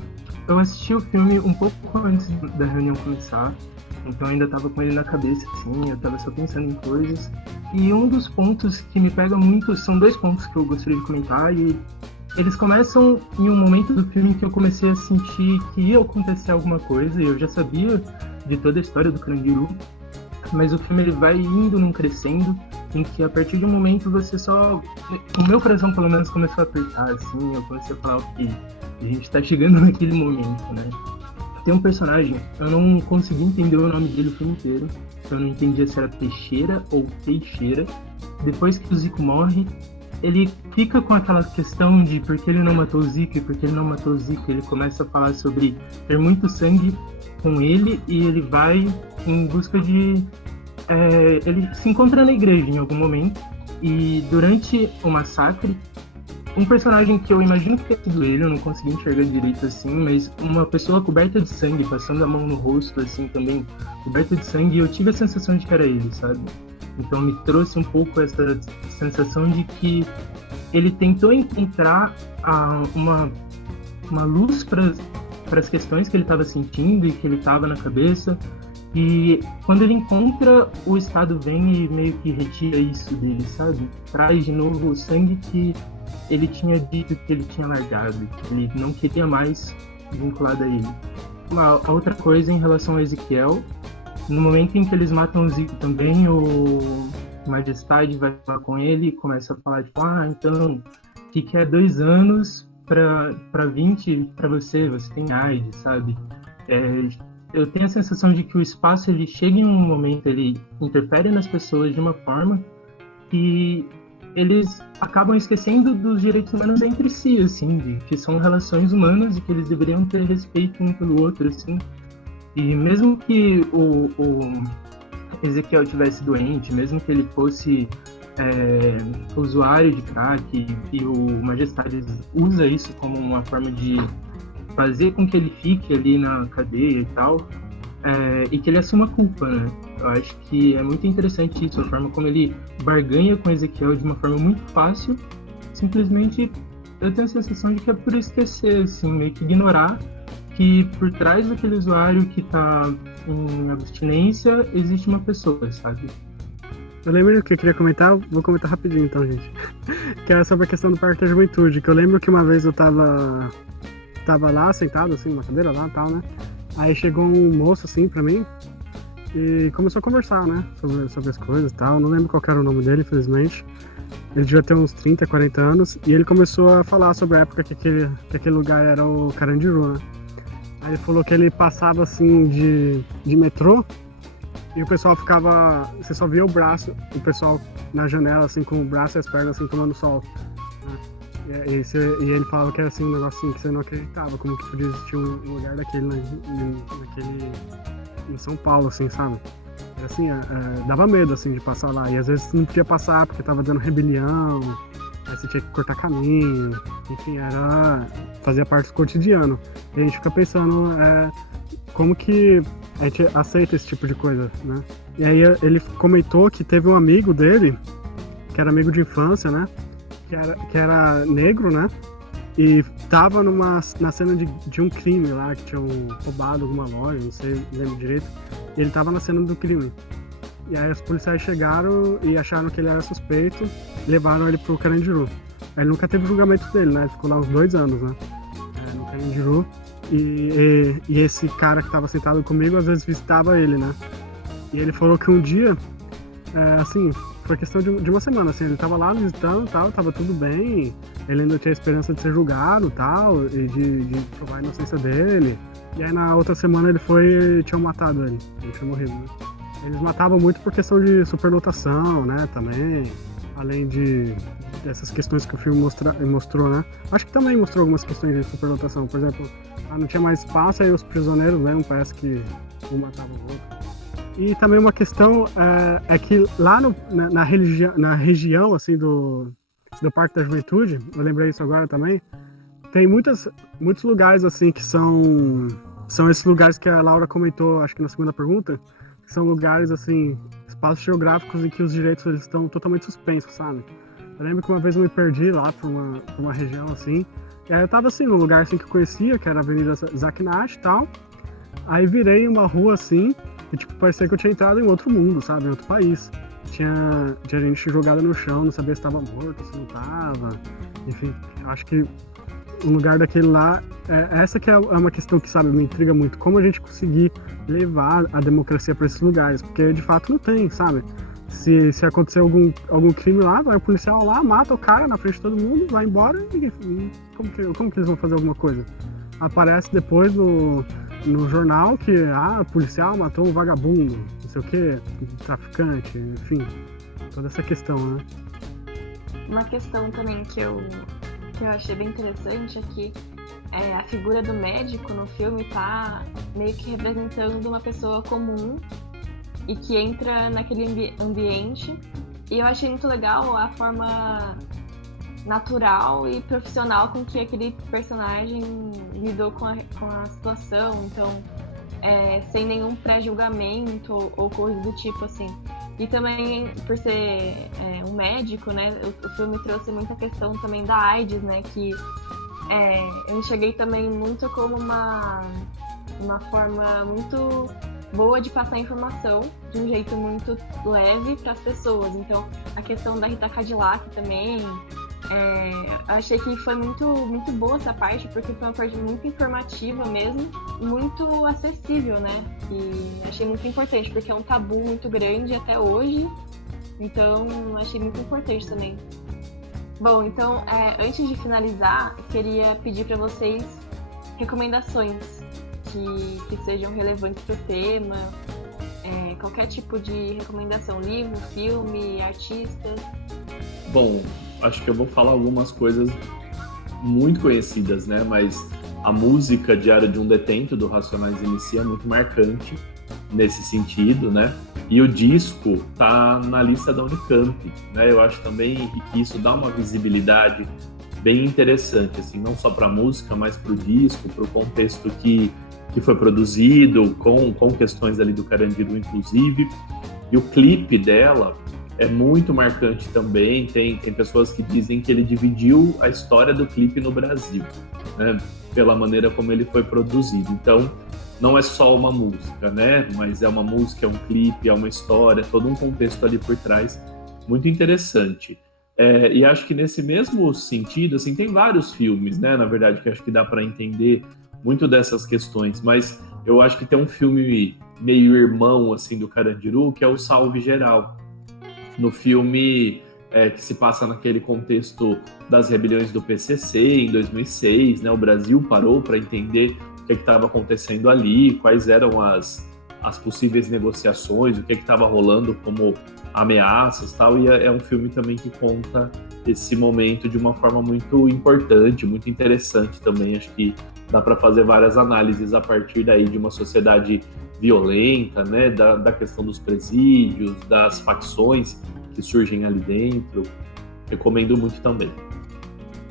Eu assisti o filme um pouco antes da reunião começar, então ainda estava com ele na cabeça, assim, eu estava só pensando em coisas. E um dos pontos que me pega muito, são dois pontos que eu gostaria de comentar, e eles começam em um momento do filme que eu comecei a sentir que ia acontecer alguma coisa, e eu já sabia de toda a história do Carandiru, mas o filme ele vai indo num crescendo, em que a partir de um momento você só... O meu coração pelo menos começou a apertar, assim, eu comecei a falar, ok, a gente tá chegando naquele momento, né? Tem um personagem, eu não consegui entender o nome dele o filme inteiro, eu não entendia se era Teixeira ou Teixeira. Depois que o Zico morre, ele fica com aquela questão de por que ele não matou o Zico e por que ele não matou o Zico. Ele começa a falar sobre ter muito sangue com ele e ele vai em busca de... ele se encontra na igreja em algum momento e durante o massacre, um personagem que eu imagino que tenha sido ele, eu não consegui enxergar direito assim, mas uma pessoa coberta de sangue, passando a mão no rosto assim também, coberta de sangue, e eu tive a sensação de que era ele, sabe? Então me trouxe um pouco essa sensação de que ele tentou encontrar uma luz para as questões que ele estava sentindo e que ele estava na cabeça. E quando ele encontra, o Estado vem e meio que retira isso dele, sabe? Traz de novo o sangue que ele tinha dito que ele tinha largado, que ele não queria mais vinculado a ele. A outra coisa em relação a Ezequiel, no momento em que eles matam o Zico também, o Majestade vai falar com ele e começa a falar, tipo, então, o que é 2 anos para 20 para você tem AIDS, sabe? Eu tenho a sensação de que o espaço, ele chega em um momento, ele interfere nas pessoas de uma forma que eles acabam esquecendo dos direitos humanos entre si, assim, de que são relações humanas e que eles deveriam ter respeito um pelo outro, assim. E mesmo que o Ezequiel tivesse doente, mesmo que ele fosse usuário de crack, e o Majestade usa isso como uma forma de fazer com que ele fique ali na cadeia e tal, e que ele assuma a culpa, né? Eu acho que é muito interessante isso, a forma como ele barganha com Ezequiel de uma forma muito fácil. Simplesmente eu tenho a sensação de que é por esquecer, assim, meio que ignorar que por trás daquele usuário que tá em abstinência existe uma pessoa, sabe? Eu lembro que eu queria comentar, vou comentar rapidinho então, gente. Que era sobre a questão do Parque da Juventude, que eu lembro que uma vez eu tava lá, sentado assim, numa cadeira lá e tal, né? Aí chegou um moço assim pra mim e começou a conversar, né? Sobre as coisas e tal. Não lembro qual era o nome dele, infelizmente. Ele devia ter uns 30, 40 anos. E ele começou a falar sobre a época que aquele lugar era o Carandiru, né? Aí ele falou que ele passava assim de metrô e o pessoal ficava... Você só via o braço, o pessoal na janela assim com o braço e as pernas assim tomando sol. Né? E ele falava que era assim um negócio assim, que você não acreditava, como que podia existir um lugar daquele em São Paulo, assim, sabe? Era assim, dava medo assim de passar lá. E às vezes não podia passar porque tava dando rebelião, aí você tinha que cortar caminho, enfim, fazia parte do cotidiano. E a gente fica pensando como que a gente aceita esse tipo de coisa, né? E aí ele comentou que teve um amigo dele, que era amigo de infância, né? Que era negro, né? E tava na cena de um crime lá, que tinham roubado alguma loja, não sei, não lembro direito. E ele tava na cena do crime. E aí os policiais chegaram e acharam que ele era suspeito, levaram ele pro Carandiru. Aí ele nunca teve julgamento dele, né? Ele ficou lá uns 2 anos, né? No Carandiru. E esse cara que tava sentado comigo, às vezes visitava ele, né? E ele falou que um dia, assim, foi questão de uma semana, assim, ele tava lá visitando e tal, tava tudo bem, ele ainda tinha esperança de ser julgado e tal, e de provar a inocência dele. E aí na outra semana ele foi e tinham matado ele tinha morrido, né? Eles matavam muito por questão de superlotação, né, também, além dessas questões que o filme mostrou, né? Acho que também mostrou algumas questões de superlotação, por exemplo, não tinha mais espaço, aí os prisioneiros, né, parece que um matava o outro. E também uma questão é que lá na região assim, do Parque da Juventude, eu lembrei isso agora também, tem muitos lugares assim que são esses lugares que a Laura comentou, acho que na segunda pergunta, que são lugares assim, espaços geográficos em que os direitos eles estão totalmente suspensos, sabe? Eu lembro que uma vez eu me perdi lá pra uma região assim, e aí eu tava assim, num lugar assim que eu conhecia, que era a Avenida Zacnat e tal, aí virei uma rua assim, e tipo, parecia que eu tinha entrado em outro mundo, sabe? Em outro país. Tinha gente jogada no chão, não sabia se estava morto, se não estava. enfim, acho que o lugar daquele lá, essa que é uma questão que, sabe, me intriga muito, como a gente conseguir levar a democracia para esses lugares, porque de fato não tem, sabe? Se acontecer algum crime lá, vai o policial lá, mata o cara na frente de todo mundo, vai embora e como que eles vão fazer alguma coisa? Aparece depois no jornal que o policial matou um vagabundo, não sei o que, traficante, enfim, toda essa questão, né? Uma questão também que eu achei bem interessante é que a figura do médico no filme tá meio que representando uma pessoa comum e que entra naquele ambiente. E eu achei muito legal a forma natural e profissional com que aquele personagem lidou com a situação. Então, sem nenhum pré-julgamento ou coisa do tipo, assim. E também, por ser um médico, né, o filme trouxe muita questão também da AIDS, né, que eu enxerguei também muito como uma forma muito boa de passar informação de um jeito muito leve para as pessoas. Então, a questão da Rita Cadillac também, achei que foi muito, muito boa essa parte, porque foi uma parte muito informativa mesmo, muito acessível, né? E achei muito importante, porque é um tabu muito grande até hoje, então achei muito importante também. Bom, então, antes de finalizar, queria pedir para vocês recomendações que sejam relevantes para o tema, qualquer tipo de recomendação, livro, filme, artista. Bom, acho que eu vou falar algumas coisas muito conhecidas, né? Mas a música Diário de um Detento, do Racionais MC, é muito marcante nesse sentido, né? E o disco tá na lista da Unicamp, né? Eu acho também que isso dá uma visibilidade bem interessante, assim, não só para a música, mas para o disco, para o contexto que foi produzido, com questões ali do Carandiru, inclusive. E o clipe dela é muito marcante também. Tem pessoas que dizem que ele dividiu a história do clipe no Brasil, né? Pela maneira como ele foi produzido. Então, não é só uma música, né? Mas é uma música, é um clipe, é uma história, todo um contexto ali por trás muito interessante. E acho que nesse mesmo sentido, assim, tem vários filmes, né? Na verdade, que acho que dá para entender muito dessas questões, mas eu acho que tem um filme meio irmão, assim, do Carandiru, que é o Salve Geral. No filme que se passa naquele contexto das rebeliões do PCC em 2006, né? O Brasil parou para entender o que estava acontecendo ali, quais eram as possíveis negociações, o que estava rolando como ameaças, tal. E é um filme também que conta esse momento de uma forma muito importante, muito interessante também. Acho que dá para fazer várias análises a partir daí de uma sociedade violenta, né, da questão dos presídios, das facções que surgem ali dentro. Recomendo muito também.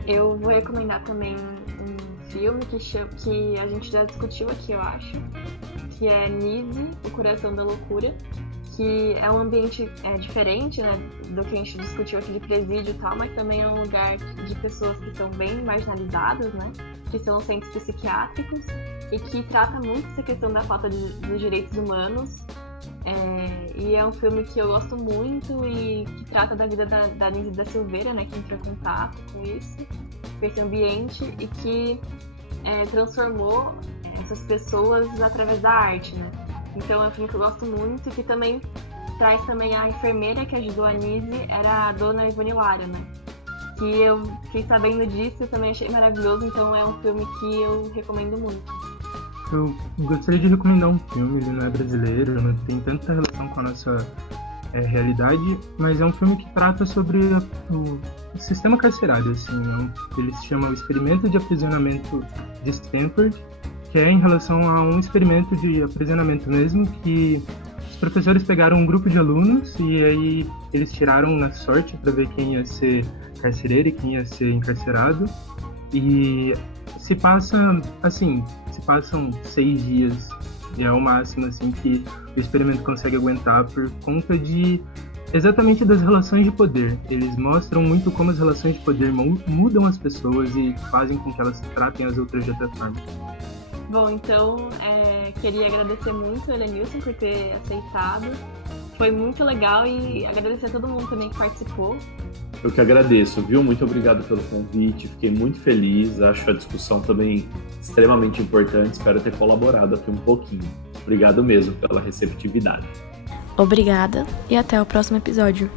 Eu vou recomendar também um filme que a gente já discutiu aqui, eu acho, que é Nise, O Coração da Loucura, que é um ambiente diferente, né, do que a gente discutiu aqui de presídio e tal, mas também é um lugar de pessoas que são bem marginalizadas, né, que são centros psiquiátricos, e que trata muito essa questão da falta dos direitos humanos. E é um filme que eu gosto muito e que trata da vida da Nise da Silveira, né, que entrou em contato com isso, com esse ambiente, e que transformou essas pessoas através da arte, né. Então é um filme que eu gosto muito, que também traz também a enfermeira que ajudou a Nise, era a dona Ivone Lara, né? Que eu fiquei sabendo disso e também achei maravilhoso, então é um filme que eu recomendo muito. Eu gostaria de recomendar um filme, ele não é brasileiro, não tem tanta relação com a nossa realidade, mas é um filme que trata sobre o sistema carcerário, assim, ele se chama O Experimento de Aprisionamento de Stanford, que é em relação a um experimento de aprisionamento mesmo, que os professores pegaram um grupo de alunos e aí eles tiraram na sorte para ver quem ia ser carcereiro e quem ia ser encarcerado. E se passam 6 dias, e é o máximo assim que o experimento consegue aguentar por conta de exatamente das relações de poder. Eles mostram muito como as relações de poder mudam as pessoas e fazem com que elas tratem as outras de outra forma. Bom, então, queria agradecer muito o Elenilson por ter aceitado. Foi muito legal e agradecer a todo mundo também que participou. Eu que agradeço, viu? Muito obrigado pelo convite, fiquei muito feliz, acho a discussão também extremamente importante, espero ter colaborado aqui um pouquinho. Obrigado mesmo pela receptividade. Obrigada e até o próximo episódio.